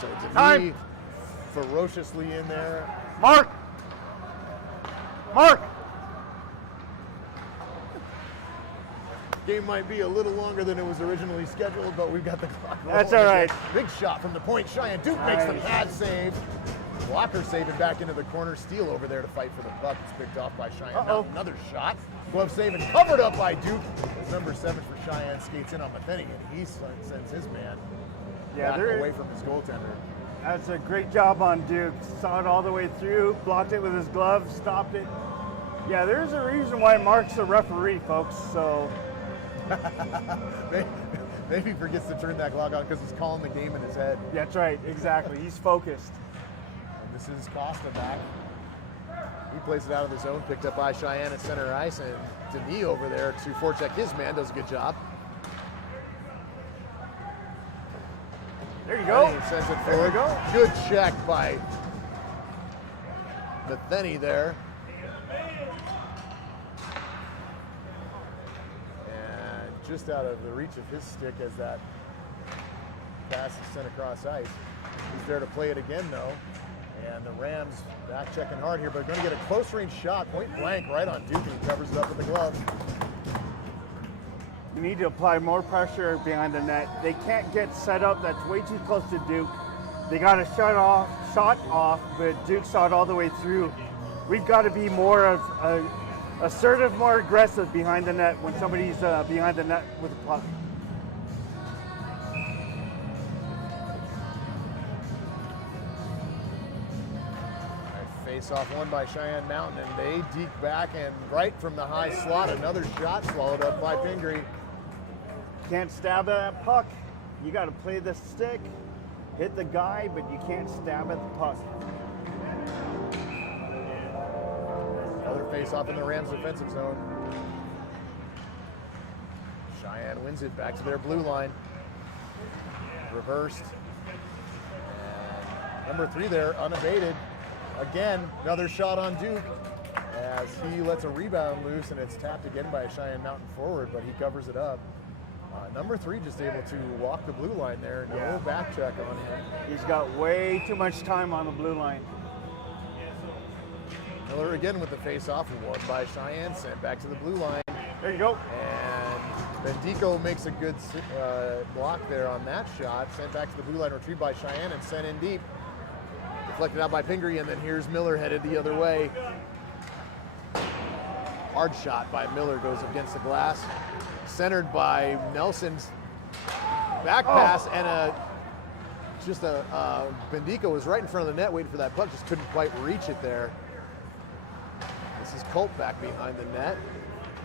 So to Time. me, ferociously in there. Mark! Mark! Game might be a little longer than it was originally scheduled, but we've got the clock rolling. That's all right. Big shot from the point. Cheyenne Duke makes the pad save. Blocker saving back into the corner. Steele over there to fight for the puck. It's picked off by Cheyenne. Now another shot. Glove save and covered up by Duke. As number 7 for Cheyenne skates in on Matheny, and he sends his man back away from his goaltender. That's a great job on Duke. Saw it all the way through, blocked it with his glove, stopped it. Yeah, there's a reason why Mark's a referee, folks. So maybe he forgets to turn that clock on because he's calling the game in his head. that's right, exactly. He's focused. And this is Costa back. He plays it out of the zone, picked up by Cheyenne at center ice, and Denis over there to forecheck his man, does a good job. There you go. And he sends it There forward. we go. Good check by Matheny there. And just out of the reach of his stick as that pass is sent across ice. He's there to play it again, though. And the Rams back checking hard here, but going to get a close range shot, point blank, right on Duke, and he covers it up with the glove. You need to apply more pressure behind the net. They can't get set up. That's way too close to Duke. They got a shot off, but Duke saw it all the way through. We've got to be more assertive, more aggressive behind the net when somebody's behind the net with a puck. Face off one by Cheyenne Mountain, and they deke back, and right from the high slot, another shot swallowed up by Pingree. Can't stab at that puck. You got to play the stick, hit the guy, but you can't stab at the puck. Another face off in the Rams defensive zone. Cheyenne wins it back to their blue line. Reversed. And number 3 there, unabated. Again, another shot on Duke as he lets a rebound loose, and it's tapped again by a Cheyenne Mountain forward, but he covers it up. Number 3 just able to walk the blue line there. No back check on him. He's got way too much time on the blue line. Miller again with the face-off, won by Cheyenne, sent back to the blue line. There you go. And Bendico makes a good block there on that shot, sent back to the blue line, retrieved by Cheyenne and sent in deep. Deflected out by Pingree, and then here's Miller headed the other way. Hard shot by Miller, goes against the glass. Centered by Nelson's back pass, and Bendico was right in front of the net waiting for that puck, just couldn't quite reach it there. This is Colt back behind the net,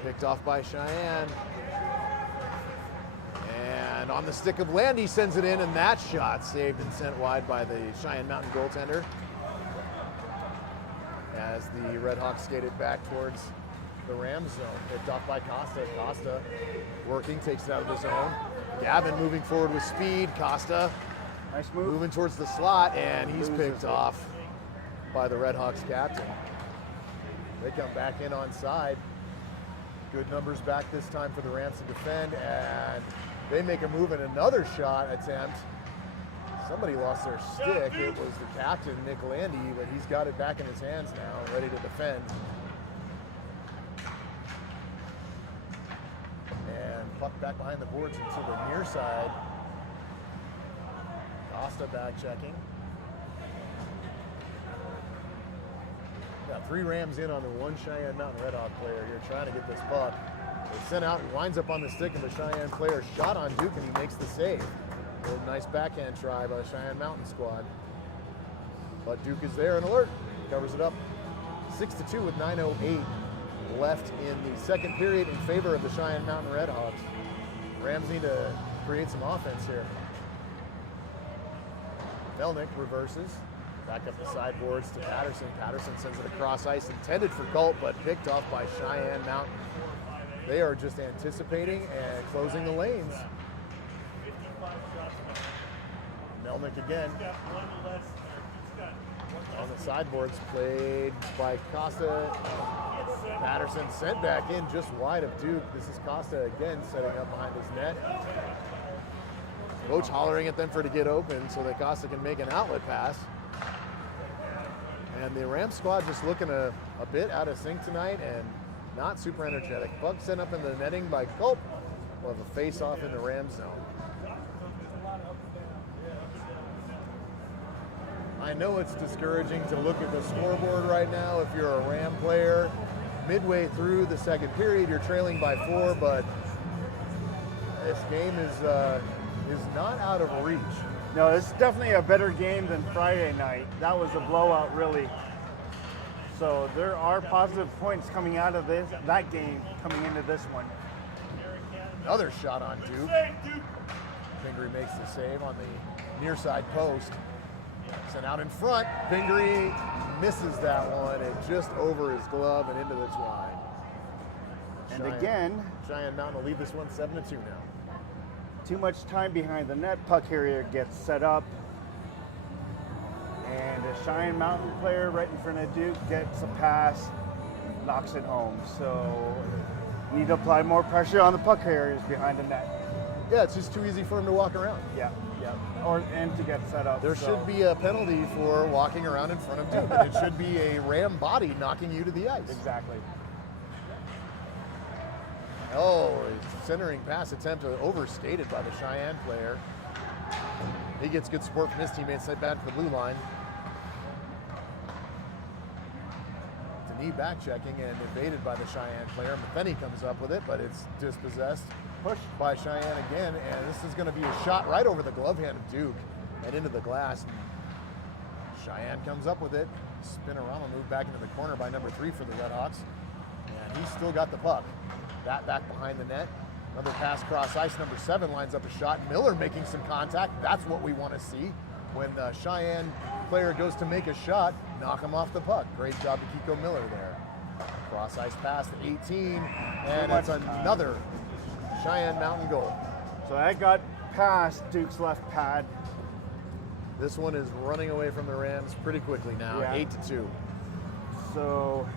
picked off by Cheyenne. And on the stick of Landy, sends it in, and that shot saved and sent wide by the Cheyenne Mountain goaltender. As the Red Hawks skated back towards the Rams zone, picked off by Costa. Costa working, takes it out of the zone. Gavin moving forward with speed. Costa Nice move. moving towards the slot, and he's picked off by the Red Hawks captain. They come back in on side. Good numbers back this time for the Rams to defend, and they make a move and another shot attempt. Somebody lost their stick. It was the captain, Nick Landy, but he's got it back in his hands now, ready to defend. And puck back behind the boards into the near side. Costa back checking. Got 3 Rams in on the 1 Cheyenne Mountain Red Hawk player here trying to get this puck. It's sent out and winds up on the stick of the Cheyenne player. Shot on Duke, and he makes the save. A nice backhand try by the Cheyenne Mountain squad. But Duke is there and alert. Covers it up 6-2 with 9:08 left in the second period in favor of the Cheyenne Mountain Red Hawks. Rams need to create some offense here. Melnick reverses. Back up the sideboards to Patterson. Patterson sends it across ice, intended for Galt, but picked off by Cheyenne Mountain. They are just anticipating and closing the lanes. Melnick again. On the sideboards, played by Costa. Patterson sent back in just wide of Duke. This is Costa again setting up behind his net. Coach hollering at them to get open so that Costa can make an outlet pass. And the Rams squad just looking a bit out of sync tonight and not super energetic. Puck sent up in the netting by Culp. We'll have a face-off in the Rams zone. I know it's discouraging to look at the scoreboard right now if you're a Ram player. Midway through the second period, you're trailing by 4, but this game is not out of reach. No, it's definitely a better game than Friday night. That was a blowout, really. So there are positive points coming out of that game coming into this one. Another shot on Duke. Pingree makes the save on the near side post. Sent out in front. Pingree misses that one and just over his glove and into the twine. And again, Cheyenne Mountain will lead this one 7-2 now. Too much time behind the net. Puck carrier gets set up. And a Cheyenne Mountain player right in front of Duke gets a pass, knocks it home. So need to apply more pressure on the puck carriers behind the net. Yeah, it's just too easy for him to walk around. Yeah. And to get set up. There should be a penalty for walking around in front of Duke, and it should be a Ram body knocking you to the ice. Exactly. Oh, his centering pass attempt overstated by the Cheyenne player. He gets good support from his teammates, sent back to the blue line. It's a knee back checking and evaded by the Cheyenne player. Matheny comes up with it, but it's dispossessed. Pushed by Cheyenne again, and this is going to be a shot right over the glove hand of Duke and into the glass. Cheyenne comes up with it. Spin around and move back into the corner by number 3 for the Redhawks. And he's still got the puck. That back behind the net. Another pass cross ice. Number 7 lines up a shot. Miller making some contact. That's what we want to see. When the Cheyenne player goes to make a shot, knock him off the puck. Great job to Kiko Miller there. Cross ice pass to 18, and it's another Cheyenne Mountain goal. So that got past Duke's left pad. This one is running away from the Rams pretty quickly now, 8-2. So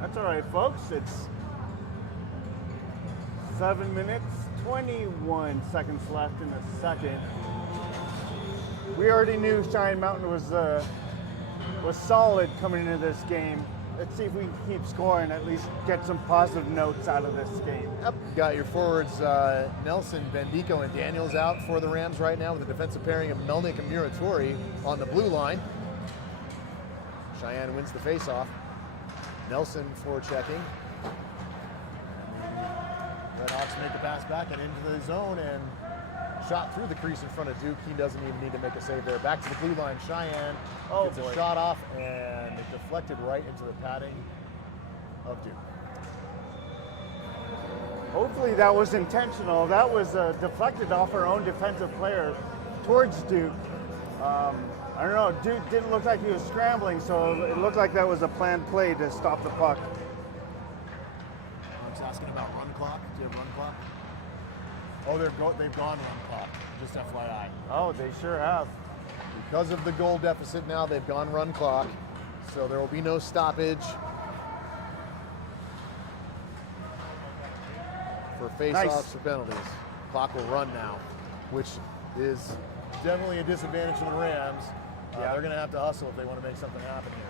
that's all right, folks. It's 7 minutes, 21 seconds left in the second. We already knew Cheyenne Mountain was solid coming into this game. Let's see if we can keep scoring, at least get some positive notes out of this game. Yep, got your forwards Nelson, Bendico, and Daniels out for the Rams right now with the defensive pairing of Melnick and Muratori on the blue line. Cheyenne wins the faceoff. Nelson forechecking. Redhawks make the pass back and into the zone and shot through the crease in front of Duke. He doesn't even need to make a save there. Back to the blue line. Cheyenne gets a shot off and it deflected right into the padding of Duke. Hopefully that was intentional. That was deflected off our own defensive player towards Duke. I don't know, Duke didn't look like he was scrambling, so it looked like that was a planned play to stop the puck. I was asking about run clock. Do you have run clock? Oh, they've gone run clock, just FYI. Oh, they sure have. Because of the goal deficit now, they've gone run clock, so there will be no stoppage for face-offs or penalties. Clock will run now, which is definitely a disadvantage to the Rams. They're going to have to hustle if they want to make something happen here.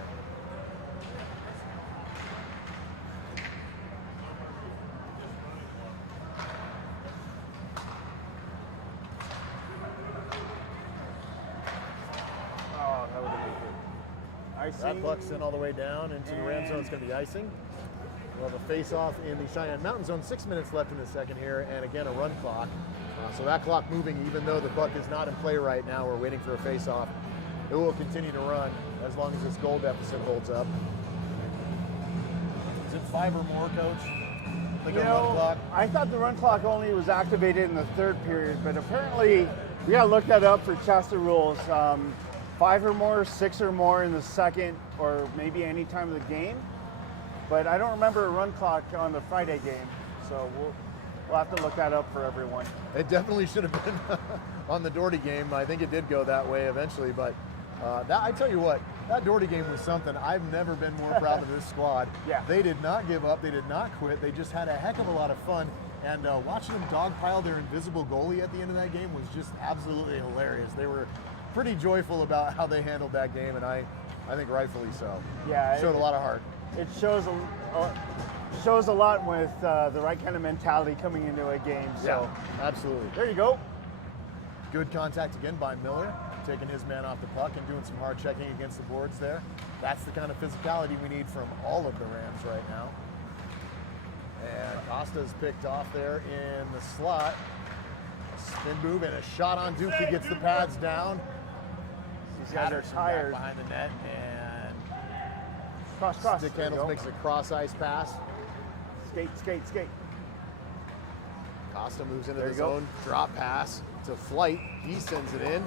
That puck's in all the way down into the Ram zone. It's going to be icing. We'll have a face-off in the Cheyenne Mountain zone. 6 minutes left in the second here, and again a run clock. So that clock moving, even though the puck is not in play right now. We're waiting for a face-off. It will continue to run as long as this goal deficit holds up. Is it 5 or more, Coach? Like a run clock? I thought the run clock only was activated in the third period, but apparently we got to look that up for Chester rules. 5 or more, 6 or more in the second, or maybe any time of the game. But I don't remember a run clock on the Friday game, so we'll have to look that up for everyone. It definitely should have been on the Doherty game. I think it did go that way eventually, but I tell you what, that Doherty game was something. I've never been more proud of this squad. Yeah. They did not give up. They did not quit. They just had a heck of a lot of fun. And watching them dogpile their invisible goalie at the end of that game was just absolutely hilarious. They were pretty joyful about how they handled that game, and I think rightfully so. Yeah, Showed a lot of heart. It shows a lot with the right kind of mentality coming into a game. So Yeah, absolutely. there you go. Good contact again by Miller, taking his man off the puck and doing some hard checking against the boards there. That's the kind of physicality we need from all of the Rams right now. And Costa's picked off there in the slot. A spin move and a shot on Duke. He gets the pads down. These guys are Patterson back tired. behind the net, and Cross. Stick There you Handles go. makes a cross ice pass. Skate. Costa moves into There the you go. zone. Drop pass to Flight. He sends it in.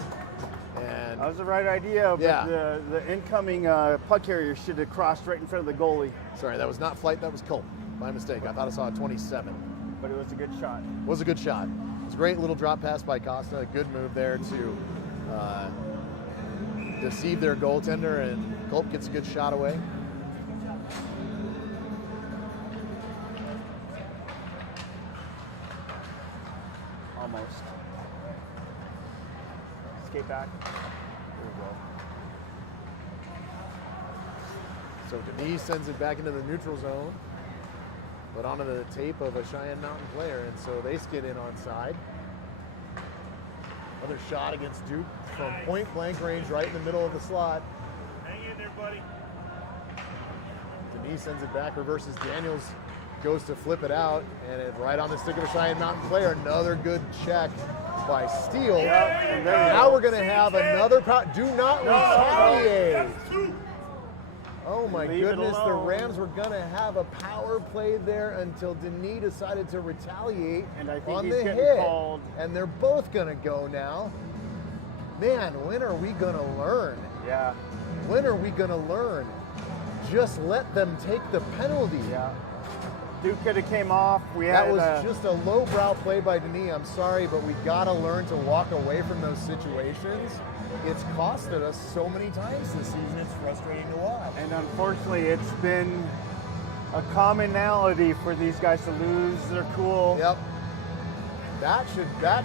And That was the right idea, but Yeah. the incoming puck carrier should have crossed right in front of the goalie, sorry, that was not Flight. That was Colt. My mistake. I thought I saw a 27. but it was a good shot. Was a good shot. It was a great little drop pass by Costa. A good move there to deceive their goaltender, and Culp gets a good shot away. Almost. Skate back. There we go. So Denise sends it back into the neutral zone, but onto the tape of a Cheyenne Mountain player, and so they skid in on side. Another shot against Duke from point blank range right in the middle of the slot. Hang in there, buddy. Denise sends it back, reverses Daniels, goes to flip it out, and it right on the stick of a Cheyenne Mountain player. Another good check by Steele. And there you Now go. we're going to have another do not retaliate. Oh my Leave it goodness, the alone. Rams were going to have a power play there until Denis decided to retaliate And I think on he's the getting hit. called. And they're both going to go now. Man, when are we going to learn? Yeah. When are we going to learn? Just let them take the penalty. Yeah. Duke could have came off. We That had was just a lowbrow play by Denis. I'm sorry, but we got to learn to walk away from those situations. It's costed us so many times this season. It's frustrating to watch. and unfortunately, it's been a commonality for these guys to lose their cool. Yep. That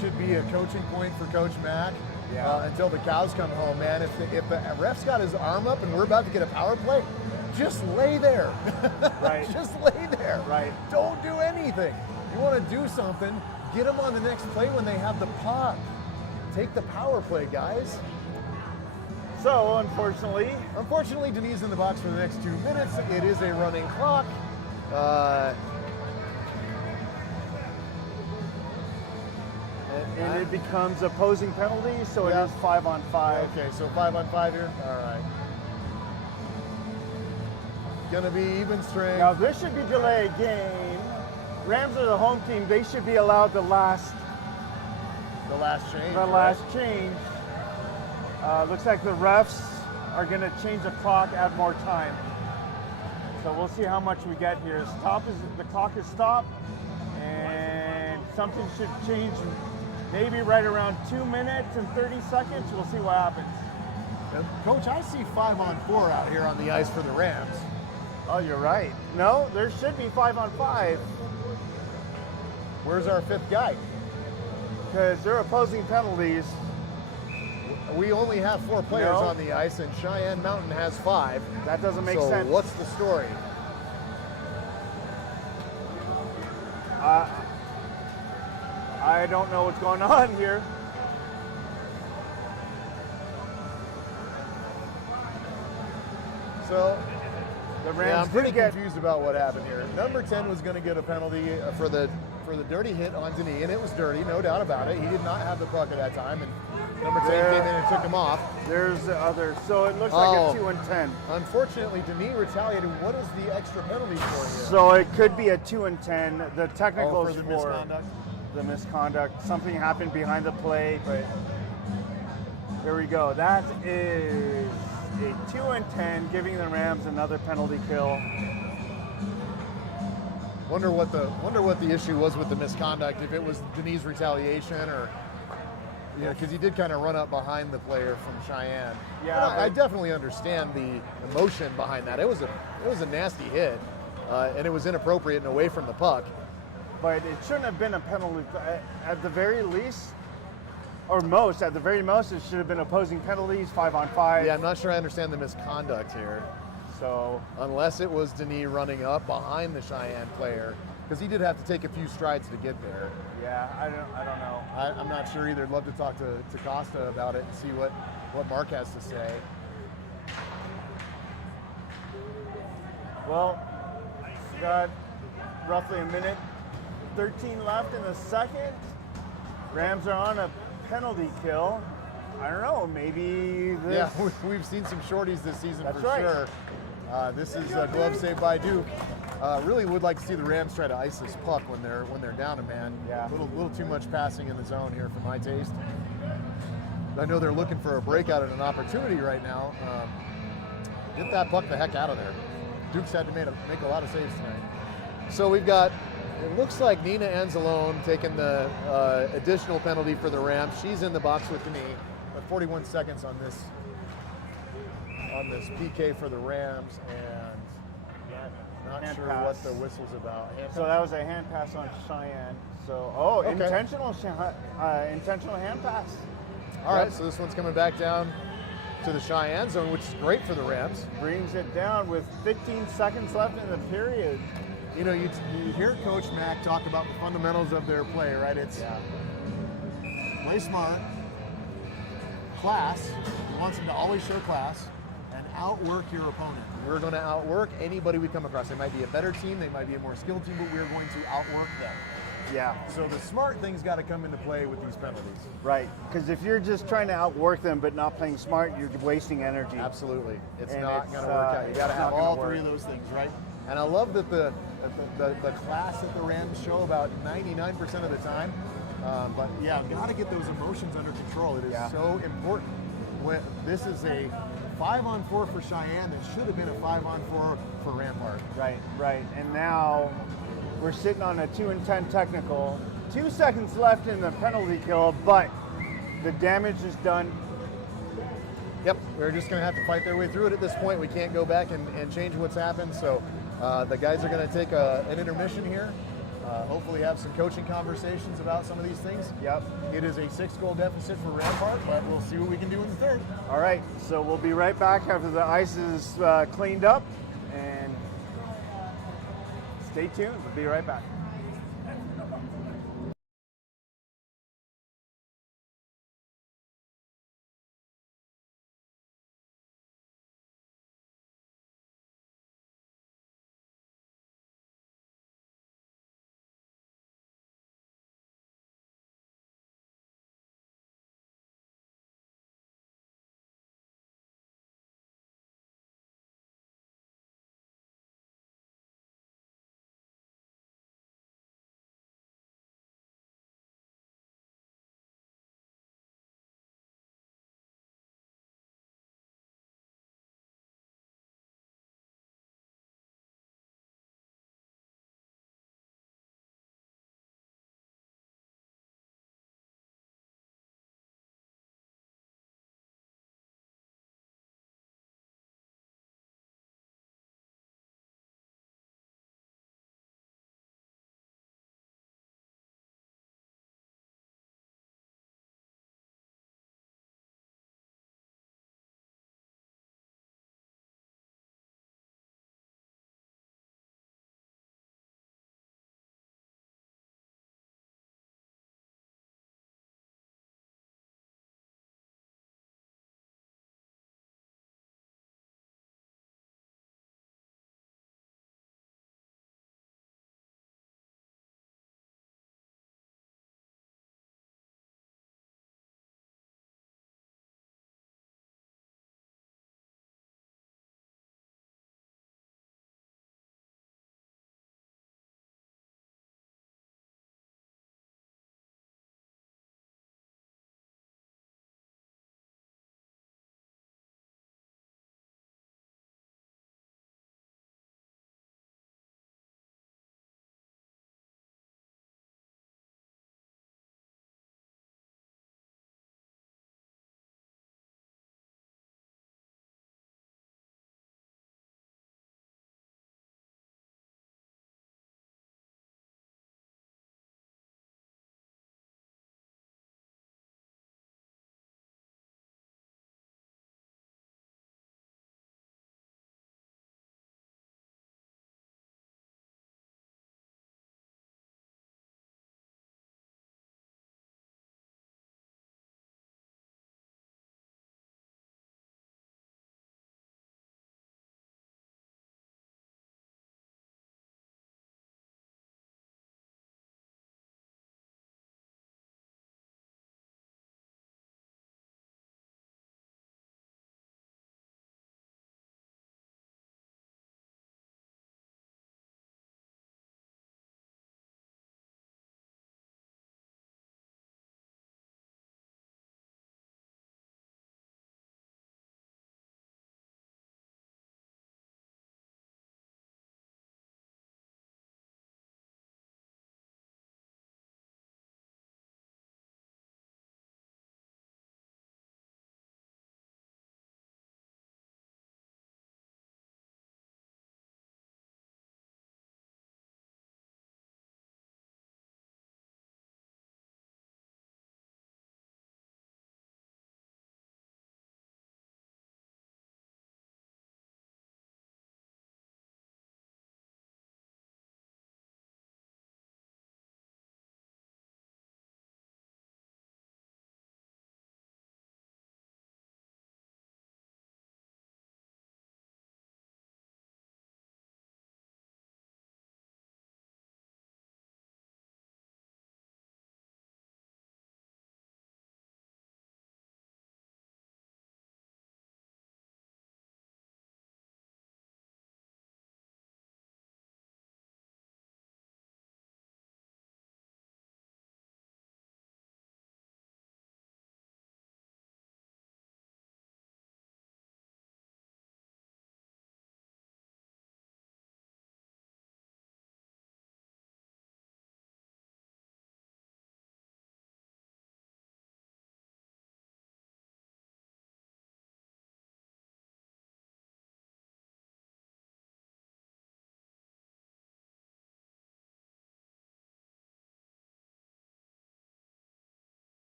should be a coaching point for Coach Mack. Yeah. Until the cows come home, man. If the ref's got his arm up and we're about to get a power play, just lay there. Right. Just lay there. Right. Don't do anything. You want to do something, get them on the next play when they have the puck. Take the power play, guys. So, unfortunately, Unfortunately, Denise in the box for the next 2 minutes. It is a running clock. and it becomes opposing penalty, so Yeah. it is 5-on-5. Okay, so 5-on-5 here. All right. Gonna be even strength. Now, this should be delayed game. Rams are the home team. They should be allowed the last change. Looks like the refs are going to change the clock, add more time. So we'll see how much we get here. The clock is stopped, and something should change maybe right around 2 minutes and 30 seconds. We'll see what happens. Coach, I see 5-on-4 out here on the ice for the Rams. Oh, you're right. No, there should be 5-on-5 Where's our fifth guy? because they're opposing penalties. We only have 4 players No. on the ice, and Cheyenne Mountain has 5. That doesn't make so sense. what's the story? I don't know what's going on here. So, The yeah, Rams I'm pretty did get. confused about what happened here. Number 10 was going to get a penalty for the dirty hit on Denis, and it was dirty, no doubt about it. He did not have the puck at that time, and number 10 There. came in and took him off. There's the other. So it looks like Oh. a 2-10. Unfortunately, Denis retaliated. What is the extra penalty for here? So it could be a 2-10. The technical for is the for misconduct? the misconduct. Something happened behind the play, but Here we go. That is a 2 and 10, giving the Rams another penalty kill. Wonder what the issue was with the misconduct. If it was Denis retaliation, or because he did kind of run up behind the player from Cheyenne. Yeah, But I definitely understand the emotion behind that. It was a nasty hit, and it was inappropriate and away from the puck. But it shouldn't have been a penalty. At the very least, or most, at the very most, it should have been opposing penalties, 5-on-5. Yeah, I'm not sure I understand the misconduct here. So Unless it was Denis running up behind the Cheyenne player, because he did have to take a few strides to get there. yeah, I don't know. I'm not sure either. I'd love to talk to Costa about it and see what Mark has to say. Well, we got roughly a minute 13 left in the second. Rams are on a penalty kill. I don't know, maybe this. Yeah, we've seen some shorties this season. That's for right. sure. This is a glove save by Duke. Really would like to see the Rams try to ice this puck when they're down a man. Yeah. Little too much passing in the zone here for my taste. I know they're looking for a breakout and an opportunity right now. Get that puck the heck out of there. Duke's had to make a lot of saves tonight. So we've got, it looks like Nina Anzalone taking the additional penalty for the Rams. She's in the box with me, but 41 seconds on this PK for the Rams, and not Hand sure pass. what the whistle's about. So that was a hand pass on Cheyenne. So, Okay. intentional hand pass. All right, so this one's coming back down to the Cheyenne zone, which is great for the Rams. Brings it down with 15 seconds left in the period. You know, you hear Coach Mack talk about the fundamentals of their play, right? It's play smart, class. He wants them to always show class, and outwork your opponent. We're going to outwork anybody we come across. They might be a better team, they might be a more skilled team, but we're going to outwork them. Yeah, So the smart thing's got to come into play with these penalties. right. Because if you're just trying to outwork them but not playing smart, you're wasting energy. Absolutely. It's And not it's, going to work out. You got to it's have not gonna all work. three of those things, right? And I love that the class that the Rams show about 99% of the time. But yeah, got to get those emotions under control. It is so important. When this is a 5-on-4 for Cheyenne, it should have been a 5-on-4 for Rampart. Right. And now we're sitting on a 2 and 10 technical. 2 seconds left in the penalty kill, but the damage is done. Yep, we're just going to have to fight their way through it at this point. We can't go back and change what's happened. So the guys are going to take an intermission here. Hopefully have some coaching conversations about some of these things. Yep. It is a 6-goal deficit for Rampart, but we'll see what we can do in the third. All right, so we'll be right back after the ice is cleaned up, and stay tuned. We'll be right back.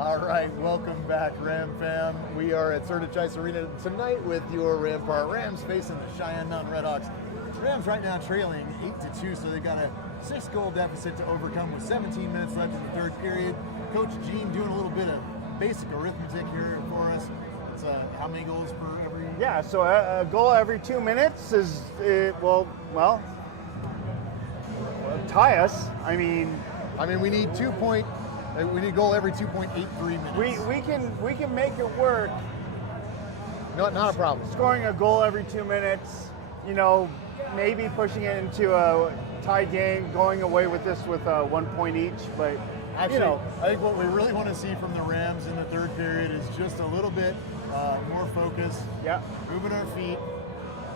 All right, welcome back, Ram fam. We are at Sertich Ice Arena tonight with your Rampart Rams facing the Cheyenne Mountain Redhawks. Rams right now trailing 8-2, so they've got a 6-goal deficit to overcome with 17 minutes left in the third period. Coach Gene doing a little bit of basic arithmetic here for us. It's how many goals per every? Yeah, so a goal every 2 minutes is, tie us. I mean, we need we need a goal every 2.83 minutes. We can make it work. Not a problem. Scoring a goal every 2 minutes, maybe pushing it into a tie game, going away with this with 1 point each. But actually, I think what we really want to see from the Rams in the third period is just a little bit more focus. Yeah, moving our feet,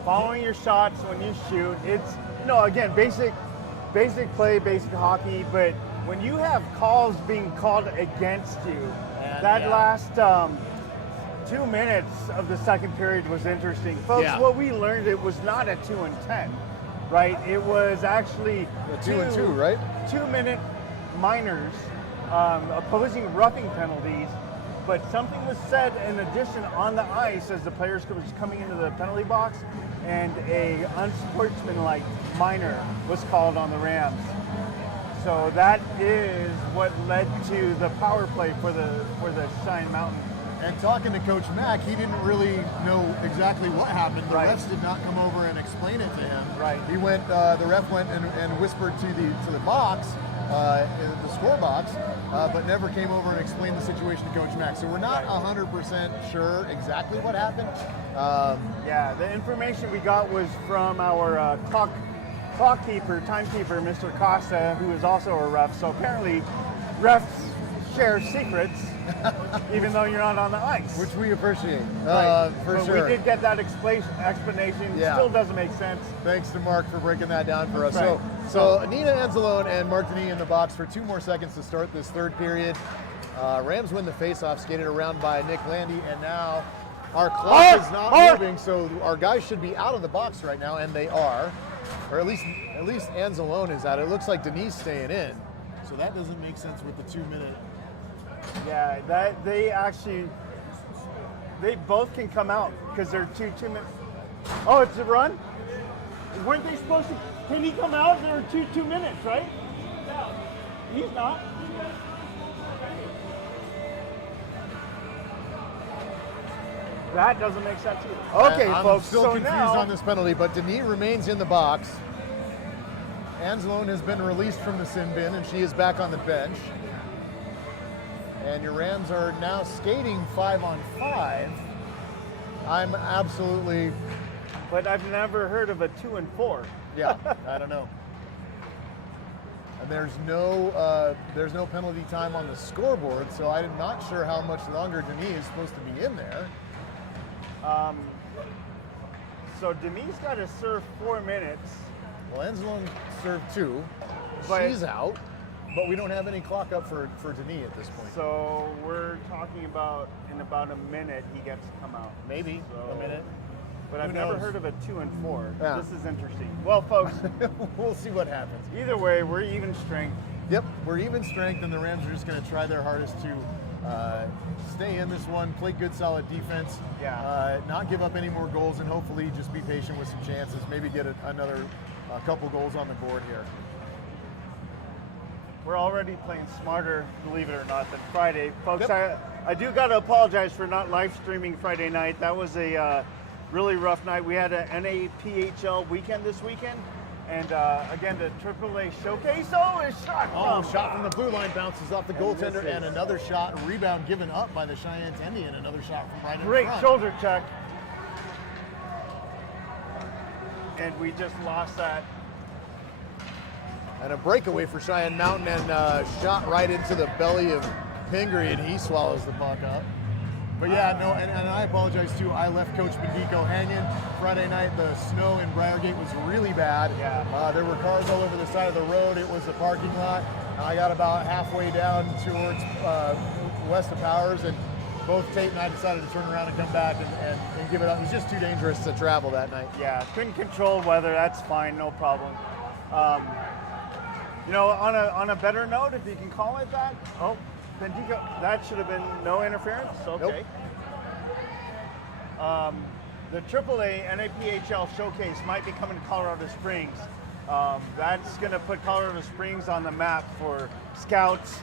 following your shots when you shoot. It's again basic play, basic hockey, but when you have calls being called against you, last 2 minutes of the second period was interesting. Folks, what we learned, it was not a 2 and 10, right? It was actually a 2 and 2, right? 2-minute minors, opposing roughing penalties, but something was said in addition on the ice as the players was coming into the penalty box, and a unsportsmanlike minor was called on the Rams. So that is what led to the power play for the Cheyenne Mountain. And talking to Coach Mack, he didn't really know exactly what happened. The refs did not come over and explain it to him. Right. He went. The ref went and whispered to the box, the score box, but never came over and explained the situation to Coach Mack. So we're not 100% sure exactly what happened. The information we got was from our timekeeper, Mr. Costa, who is also a ref. So apparently, refs share secrets, even though you're not on the ice. Which we appreciate, for but sure. We did get that explanation. Yeah. Still doesn't make sense. Thanks to Mark for breaking that down for us. Right. So Nina Anzalone and Mark Denis in the box for 2 more seconds to start this third period. Rams win the faceoff, skated around by Nick Landy, and now our clock is not moving, so our guys should be out of the box right now, and they are. Or at least Anzalone is out. It looks like Denise staying in. So that doesn't make sense with the 2 minute. Yeah, they both can come out because they're 2 minutes. Oh, it's a run? Weren't they supposed to? Can he come out? There are 2 minutes, right? No. He's not. That doesn't make sense either. Okay, I'm folks. still confused on this penalty, but Denis remains in the box. Anzalone has been released from the sin bin, and she is back on the bench. And your Rams are now skating 5-on-5. I'm absolutely. But I've never heard of a 2 and 4. Yeah, I don't know. And there's no penalty time on the scoreboard, so I'm not sure how much longer Denis is supposed to be in there. So Denise got to serve 4 minutes. Well, Anzalone served 2. She's out, but we don't have any clock up for Denis at this point. So we're talking about in about a minute he gets to come out. Maybe a minute. But I've never heard of a 2 and 4. Yeah. This is interesting. Well, folks, we'll see what happens. Either way, we're even strength. Yep, we're even strength, and the Rams are just going to try their hardest to stay in this one, play good, solid defense, not give up any more goals, and hopefully just be patient with some chances, maybe get another couple goals on the board here. We're already playing smarter, believe it or not, than Friday. Folks, I do got to apologize for not live streaming Friday night. That was a really rough night. We had an NAPHL weekend this weekend. And again, the AAA showcase. Oh, a shot! Shot from the blue line, bounces off the goaltender, and another shot, rebound given up by the Cheyenne Indian. Another shot from right in front. Great shoulder check. And we just lost that. And a breakaway for Cheyenne Mountain, and shot right into the belly of Pingree, and he swallows the puck up. But yeah, no, and I apologize too. I left Coach Bendico hanging Friday night. The snow in Briargate was really bad. Yeah. There were cars all over the side of the road. It was a parking lot. I got about halfway down towards west of Powers, and both Tate and I decided to turn around and come back and give it up. It was just too dangerous to travel that night. Yeah, couldn't control weather. That's fine, no problem. You know, on a better note, if you can call it that. Oh, Bendigo, that should have been no interference? Okay. The AAA NAPHL Showcase might be coming to Colorado Springs. That's going to put Colorado Springs on the map for scouts,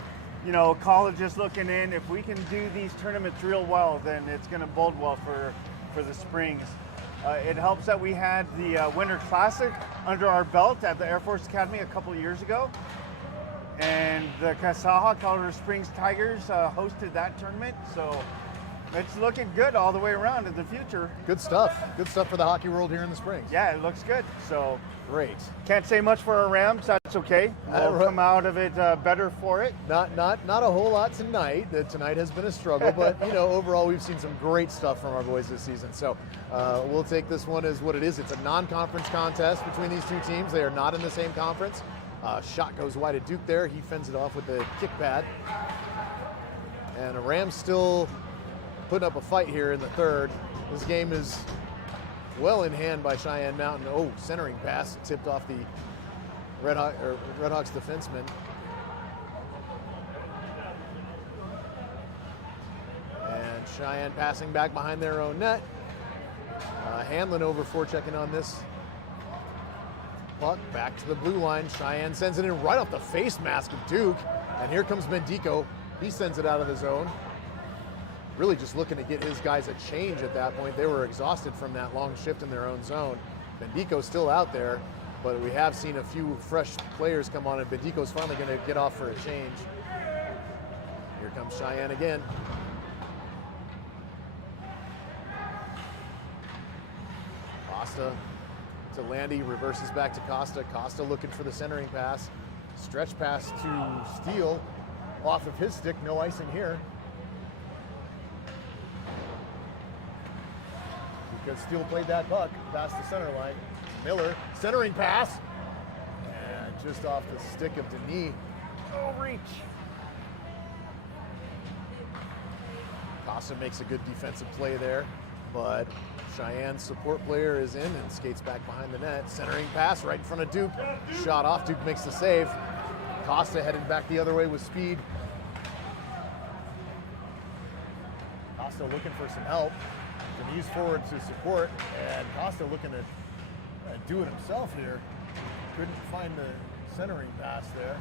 you know, colleges looking in. If we can do these tournaments real well, then it's going to bode well for the Springs. It helps that we had the Winter Classic under our belt at the Air Force Academy a couple of years ago. And the Kasaha, Colorado Springs Tigers, hosted that tournament. So it's looking good all the way around in the future. Good stuff. Good stuff for the hockey world here in the Springs. Yeah, it looks good. So great. Can't say much for our Rams. That's okay. We'll come out of it better for it. Not a whole lot tonight. Tonight has been a struggle, but you know, overall we've seen some great stuff from our boys this season. So we'll take this one as what it is. It's a non-conference contest between these two teams. They are not in the same conference. Shot goes wide at Duke there. He fends it off with the kick pad. And the Rams still putting up a fight here in the third. This game is well in hand by Cheyenne Mountain. Oh, centering pass tipped off the Redhawks defenseman. And Cheyenne passing back behind their own net. Hanlon over forechecking on this puck, back to the blue line. Cheyenne sends it in right off the face mask of Duke. And here comes Mendico. He sends it out of the zone. Really just looking to get his guys a change at that point. They were exhausted from that long shift in their own zone. Mendico's still out there, but we have seen a few fresh players come on, and Mendico's finally going to get off for a change. Here comes Cheyenne again. Costa to Landy, reverses back to Costa. Costa looking for the centering pass. Stretch pass to Steele off of his stick. No icing here. Because Steele played that puck past the center line. Miller, centering pass. And just off the stick of Denis. Oh, reach. Costa makes a good defensive play there, but Cheyenne's support player is in and skates back behind the net. Centering pass right in front of Duke. Shot off, Duke makes the save. Costa headed back the other way with speed. Costa looking for some help. Denis forward to support, and Costa looking to do it himself here. Couldn't find the centering pass there.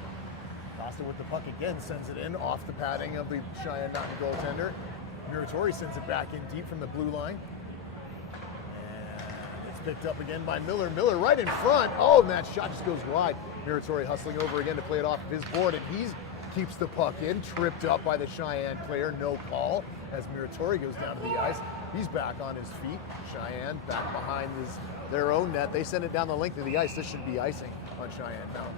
Costa with the puck again, sends it in off the padding of the Cheyenne Mountain goaltender. Muratori sends it back in deep from the blue line. And it's picked up again by Miller. Miller right in front. Oh, and that shot just goes wide. Muratori hustling over again to play it off of his board, and he keeps the puck in, tripped up by the Cheyenne player. No call as Muratori goes down to the ice. He's back on his feet. Cheyenne back behind their own net. They send it down the length of the ice. This should be icing on Cheyenne Mountain.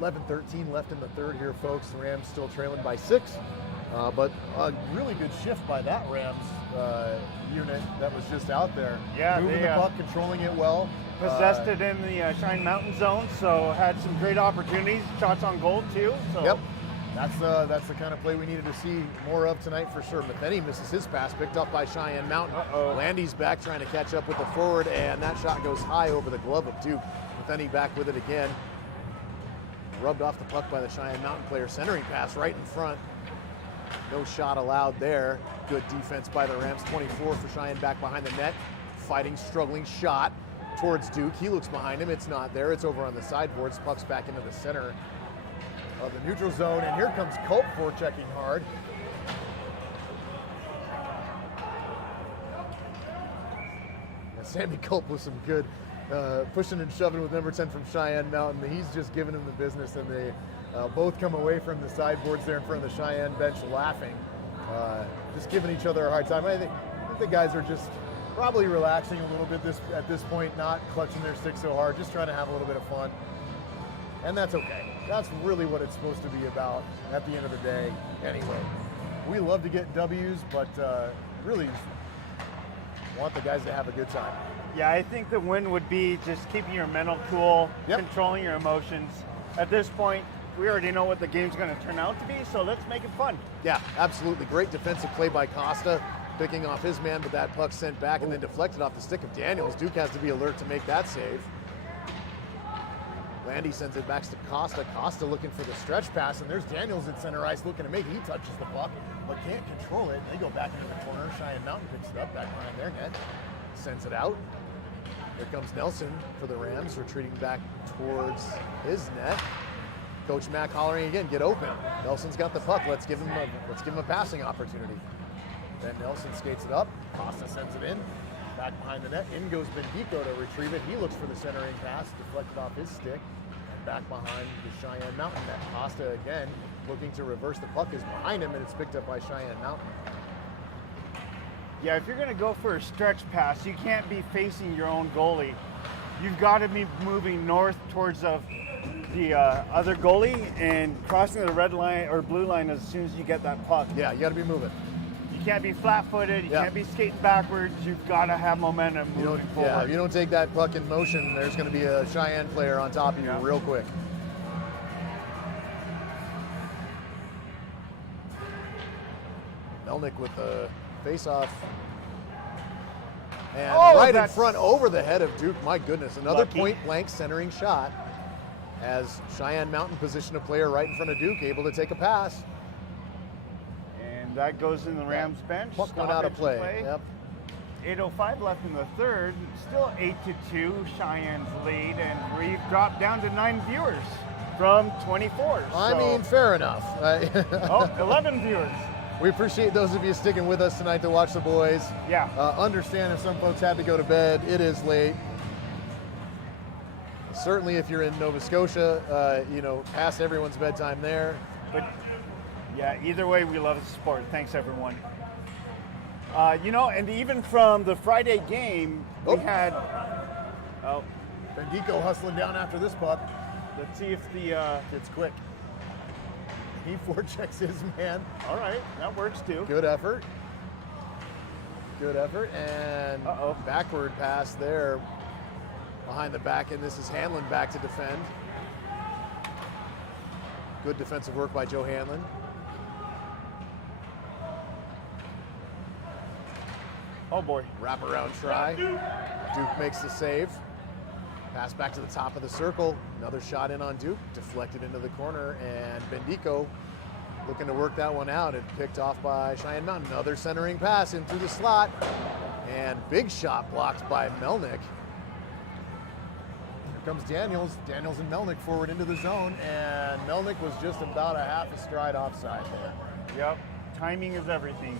11-13 left in the third here, folks. The Rams still trailing by 6. But a really good shift by that Rams unit that was just out there. Yeah, moving the puck, controlling it well. Possessed it in the Cheyenne Mountain zone, so had some great opportunities. Shots on goal too. So. Yep. That's the kind of play we needed to see more of tonight for sure. Matheny misses his pass, picked up by Cheyenne Mountain. Landy's back trying to catch up with the forward, and that shot goes high over the glove of Duke. Matheny back with it again. Rubbed off the puck by the Cheyenne Mountain player. Centering pass right in front. No shot allowed there. Good defense by the Rams. 24 for Cheyenne back behind the net. Fighting, struggling shot towards Duke. He looks behind him. It's not there. It's over on the sideboards. Puck's back into the center of the neutral zone, and here comes Culp forechecking hard. And Sammy Culp with some good pushing and shoving with number 10 from Cheyenne Mountain. He's just giving him the business, and they both come away from the sideboards there in front of the Cheyenne bench laughing, just giving each other a hard time. I think the guys are just probably relaxing a little bit at this point, not clutching their stick so hard, just trying to have a little bit of fun. And that's okay. That's really what it's supposed to be about at the end of the day anyway. We love to get W's, but really want the guys to have a good time. Yeah, I think the win would be just keeping your mental cool, controlling your emotions. At this point, we already know what the game's going to turn out to be, so let's make it fun. Yeah, absolutely. Great defensive play by Costa, picking off his man, but that puck sent back and then deflected off the stick of Daniels. Duke has to be alert to make that save. Vandy sends it back to Costa. Costa looking for the stretch pass, and there's Daniels at center ice looking to make it. He touches the puck, but can't control it. They go back into the corner. Cheyenne Mountain picks it up back behind their net, sends it out. Here comes Nelson for the Rams, retreating back towards his net. Coach Mack hollering again, get open. Nelson's got the puck. Let's give him a passing opportunity. Then Nelson skates it up. Costa sends it in. Back behind the net. In goes Bendico to retrieve it. He looks for the centering pass, deflected off his stick. And back behind the Cheyenne Mountain net. Costa again looking to reverse the puck is behind him, and it's picked up by Cheyenne Mountain. Yeah, if you're going to go for a stretch pass, you can't be facing your own goalie. You've got to be moving north towards the other goalie and crossing the red line or blue line as soon as you get that puck. Yeah, you got to be moving. You can't be flat-footed. You can't be skating backwards. You've got to have momentum moving forward. Yeah, if you don't take that puck in motion, there's going to be a Cheyenne player on top of you real quick. Melnick with the face-off. And right in front over the head of Duke. My goodness, another point-blank centering shot as Cheyenne Mountain positioned a player right in front of Duke, able to take a pass. And that goes in the Rams bench. Puck went out of play. Yep. 8:05 left in the third. Still 8-2, Cheyenne's lead, and we've dropped down to 9 viewers from 24. I mean, fair enough. 11 viewers. We appreciate those of you sticking with us tonight to watch the boys. Yeah. Understand if some folks had to go to bed, it is late. Certainly if you're in Nova Scotia, past everyone's bedtime there. But yeah, either way, we love the sport. Thanks, everyone. And even from the Friday game, we had... Bendico hustling down after this puck. Let's see if the... It's quick. He forechecks his man. All right, that works too. Good effort. Good effort. And backward pass there behind the back, and this is Hanlon back to defend. Good defensive work by Joe Hanlon. Oh boy. Wraparound try. Duke makes the save. Pass back to the top of the circle. Another shot in on Duke, deflected into the corner, and Bendico looking to work that one out. It picked off by Cheyenne Mountain. Another centering pass in through the slot, and big shot blocked by Melnick. Here comes Daniels. Daniels and Melnick forward into the zone, and Melnick was just about a half a stride offside there. Yep, timing is everything.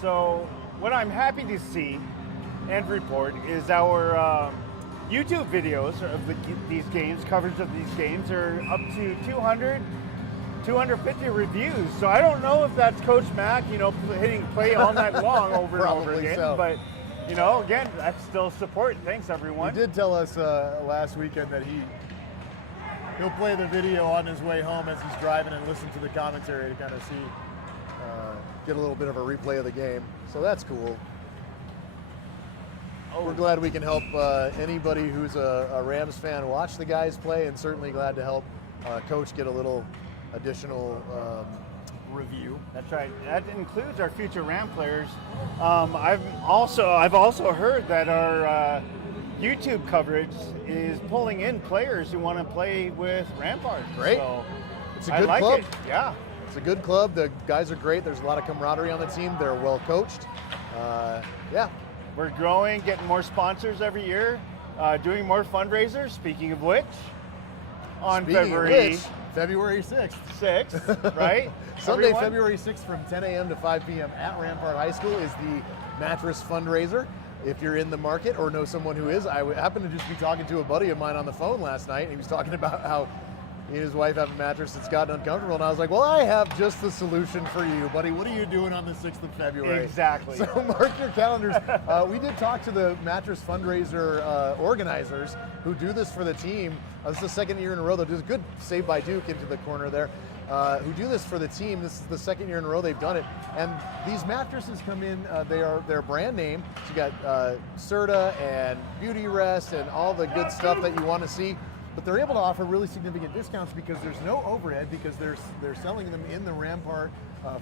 So what I'm happy to see and report is our YouTube videos of these games, coverage of these games, are up to 200, 250 reviews. So I don't know if that's Coach Mack, hitting play all night long over and over again. So. But, again, that's still support. Thanks, everyone. He did tell us last weekend that he'll play the video on his way home as he's driving and listen to the commentary to kind of see, get a little bit of a replay of the game. So that's cool. We're glad we can help anybody who's a Rams fan watch the guys play, and certainly glad to help Coach get a little additional review. That's right. That includes our future Ram players. I've also heard that our YouTube coverage is pulling in players who want to play with Rampart. Great. So it's a good club. It. Yeah. It's a good club. The guys are great. There's a lot of camaraderie on the team. They're well coached. Yeah. We're growing, getting more sponsors every year, doing more fundraisers. Speaking of which, on February 6th. 6th, right? Sunday, Everyone? February 6th from 10 a.m. to 5 p.m. at Rampart High School is the mattress fundraiser. If you're in the market or know someone who is, I happened to just be talking to a buddy of mine on the phone last night, and he was talking about how he and his wife have a mattress that's gotten uncomfortable, and I was like, well, I have just the solution for you, buddy. What are you doing on the 6th of February? Exactly. So mark your calendars. We did talk to the mattress fundraiser organizers who do this for the team. This is the second year in a row. There's a good save by Duke into the corner there. Who do this for the team. This is the second year in a row they've done it. And these mattresses come in, they're brand name. So you got Serta and Beauty Rest and all the good stuff that you want to see. but they're able to offer really significant discounts because there's no overhead because they're selling them in the Rampart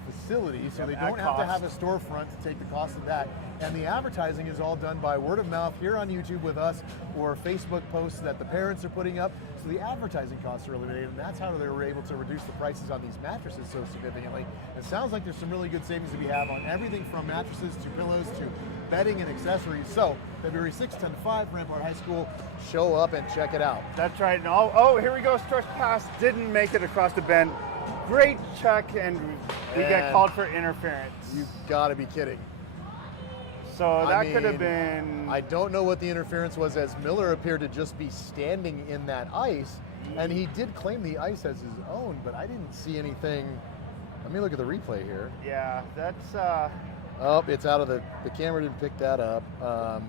facility, so they don't have to have a storefront to take the cost of that. And the advertising is all done by word of mouth here on YouTube with us or Facebook posts that the parents are putting up. So the advertising costs are eliminated, and that's how they were able to reduce the prices on these mattresses so significantly. It sounds like there's some really good savings to be had on everything from mattresses to pillows to bedding and accessories. So February 6th, 10 to 5, Rampart High School. Show up and check it out. That's right. And oh, here we go. Stretch pass didn't make it across the bend. Great check, and we get called for interference. You gotta be kidding. So that could have been... I don't know what the interference was, as Miller appeared to just be standing in that ice, and he did claim the ice as his own, but I didn't see anything. Let me look at the replay here. Yeah, that's... Oh, it's out of the camera didn't pick that up,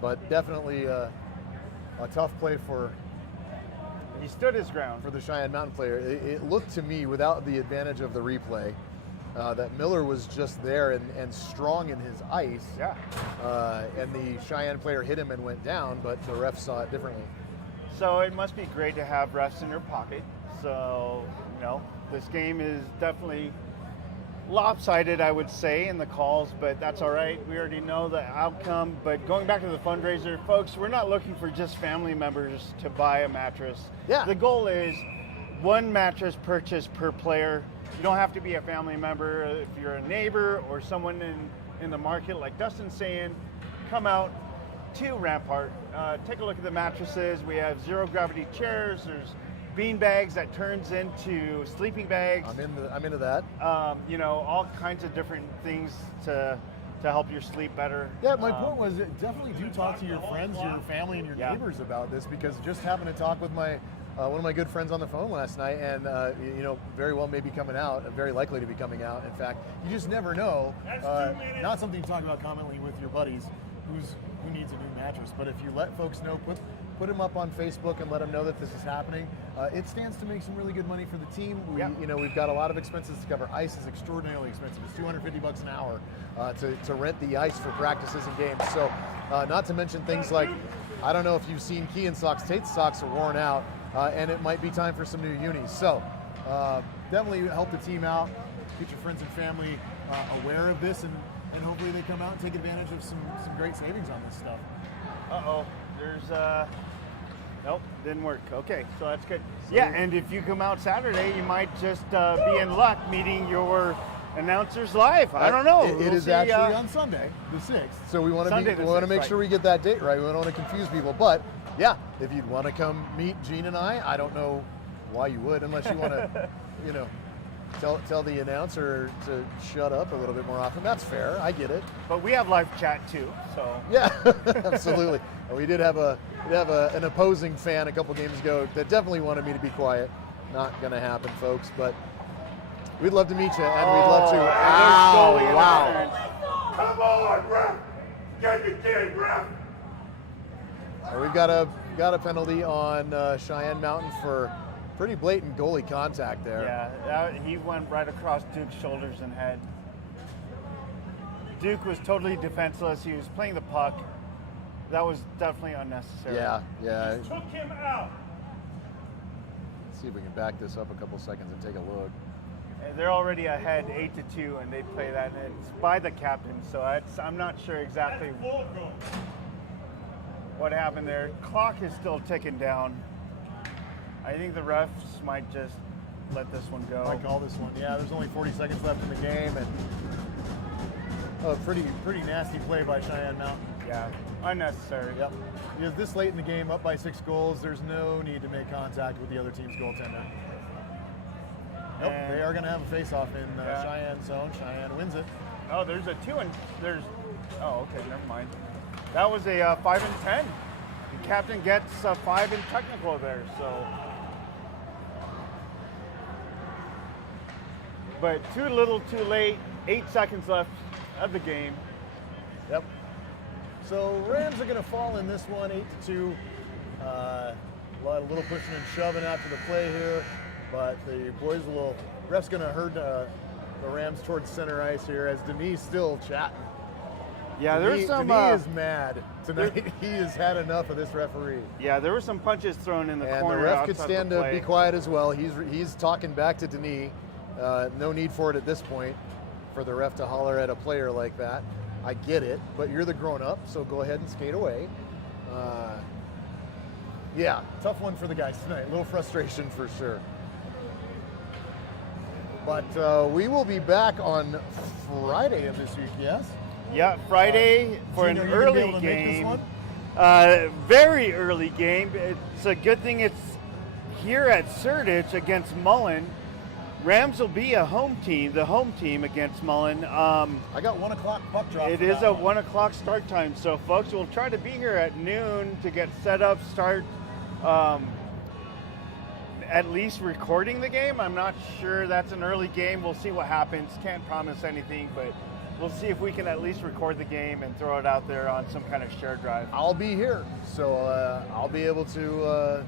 but definitely a tough play for... He stood his ground. For the Cheyenne Mountain player. It looked to me, without the advantage of the replay, that Miller was just there and strong in his ice. Yeah. And the Cheyenne player hit him and went down, but the ref saw it differently. So it must be great to have refs in your pocket. So, this game is definitely lopsided, I would say, in the calls, but that's all right. We already know the outcome. But going back to the fundraiser, folks, we're not looking for just family members to buy a mattress. Yeah. The goal is one mattress purchase per player. You don't have to be a family member. If you're a neighbor or someone in the market, like Dustin's saying, come out to Rampart. Take a look at the mattresses. We have zero gravity chairs. There's bean bags that turns into sleeping bags. I'm into that. All kinds of different things to help your sleep better. Yeah, my point was definitely do talk to your friends, your family, and your neighbors about this, because just happened to talk with my one of my good friends on the phone last night, and very well may be coming out, very likely to be coming out. In fact, you just never know. Not something to talk about commonly with your buddies who needs a new mattress, but if you let folks know, put them up on Facebook and let them know that this is happening. It stands to make some really good money for the team. We've got a lot of expenses to cover. Ice is extraordinarily expensive. It's $250 an hour to rent the ice for practices and games. So, not to mention things like, I don't know if you've seen Kean socks. Tate's socks are worn out, and it might be time for some new unis. So, definitely help the team out. Get your friends and family aware of this, and hopefully they come out and take advantage of some great savings on this stuff. Uh-oh, there's nope, didn't work. Okay, so that's good. Yeah, and if you come out Saturday, you might just be in luck meeting your announcers live. I don't know. It is actually on Sunday, the 6th. So we want to make sure we get that date right. We don't want to confuse people. But yeah, if you'd want to come meet Gene and I don't know why you would, unless you want to, tell the announcer to shut up a little bit more often. That's fair. I get it. But we have live chat too, so. Yeah, absolutely. We did have an opposing fan a couple games ago that definitely wanted me to be quiet. Not going to happen, folks, but we'd love to meet you, and we'd love to. Ow, wow. Come on, ref. Get your kid, ref. We've got a penalty on Cheyenne Mountain for pretty blatant goalie contact there. Yeah, he went right across Duke's shoulders and head. Duke was totally defenseless. He was playing the puck. That was definitely unnecessary. Yeah. Just took him out. Let's see if we can back this up a couple seconds and take a look. And they're already ahead 8-2, and they play that, and it's by the captain. So I'm not sure exactly what happened there. Clock is still ticking down. I think the refs might just let this one go. Might call this one. Yeah, there's only 40 seconds left in the game, and pretty nasty play by Cheyenne Mountain. Yeah, unnecessary. Yep. Because this late in the game, up by 6 goals, there's no need to make contact with the other team's goaltender. Nope, they are going to have a face-off in Cheyenne zone. Cheyenne wins it. Oh, there's a 2 and there's. Oh, okay, never mind. That was a 5 and 10. The captain gets a 5 in technical there, so. But too little, too late. 8 seconds left of the game. Yep. So Rams are going to fall in this one, 8-2. A little pushing and shoving after the play here, but the boys ref's going to herd the Rams towards center ice here as Denise still chatting. Yeah, there's some. Denis is mad tonight. He has had enough of this referee. Yeah, there were some punches thrown in the And corner. the ref could outside stand the to play. be quiet as well. He's talking back to Denis. No need for it at this point for the ref to holler at a player like that. I get it, but you're the grown-up, so go ahead and skate away. Yeah, tough one for the guys tonight. A little frustration for sure. But we will be back on Friday of this week, yes? Yeah, Friday for Gene, an are you gonna be early able to make this game. one? Very early game. It's a good thing it's here at Sertich against Mullen. Rams will be a home team, the home team against Mullen. I got 1 o'clock puck drop. It for is that a one. 1 o'clock start time, so folks will try to be here at noon to get set up, start at least recording the game. I'm not sure. That's an early game. We'll see what happens. Can't promise anything, but we'll see if we can at least record the game and throw it out there on some kind of shared drive. I'll be here, so I'll be able to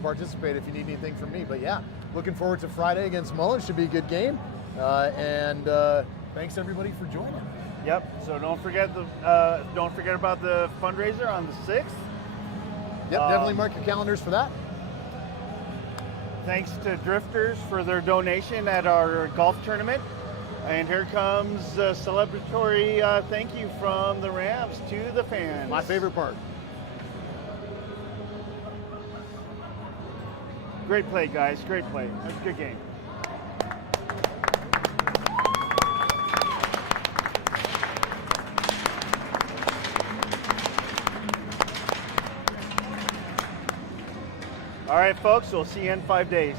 participate if you need anything from me. But yeah, looking forward to Friday against Mullen. Should be a good game. And thanks everybody for joining. Yep. So don't forget about the fundraiser on the 6th. Yep, definitely mark your calendars for that. Thanks to Drifters for their donation at our golf tournament. And here comes a celebratory thank you from the Rams to the fans. My favorite part. Great play, guys. Great play. That was a good game. All right, folks, we'll see you in 5 days.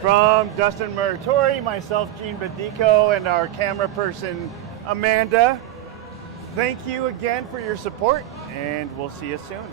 From Dustin Muratori, myself, Gene Bedico, and our camera person, Amanda, thank you again for your support, and we'll see you soon.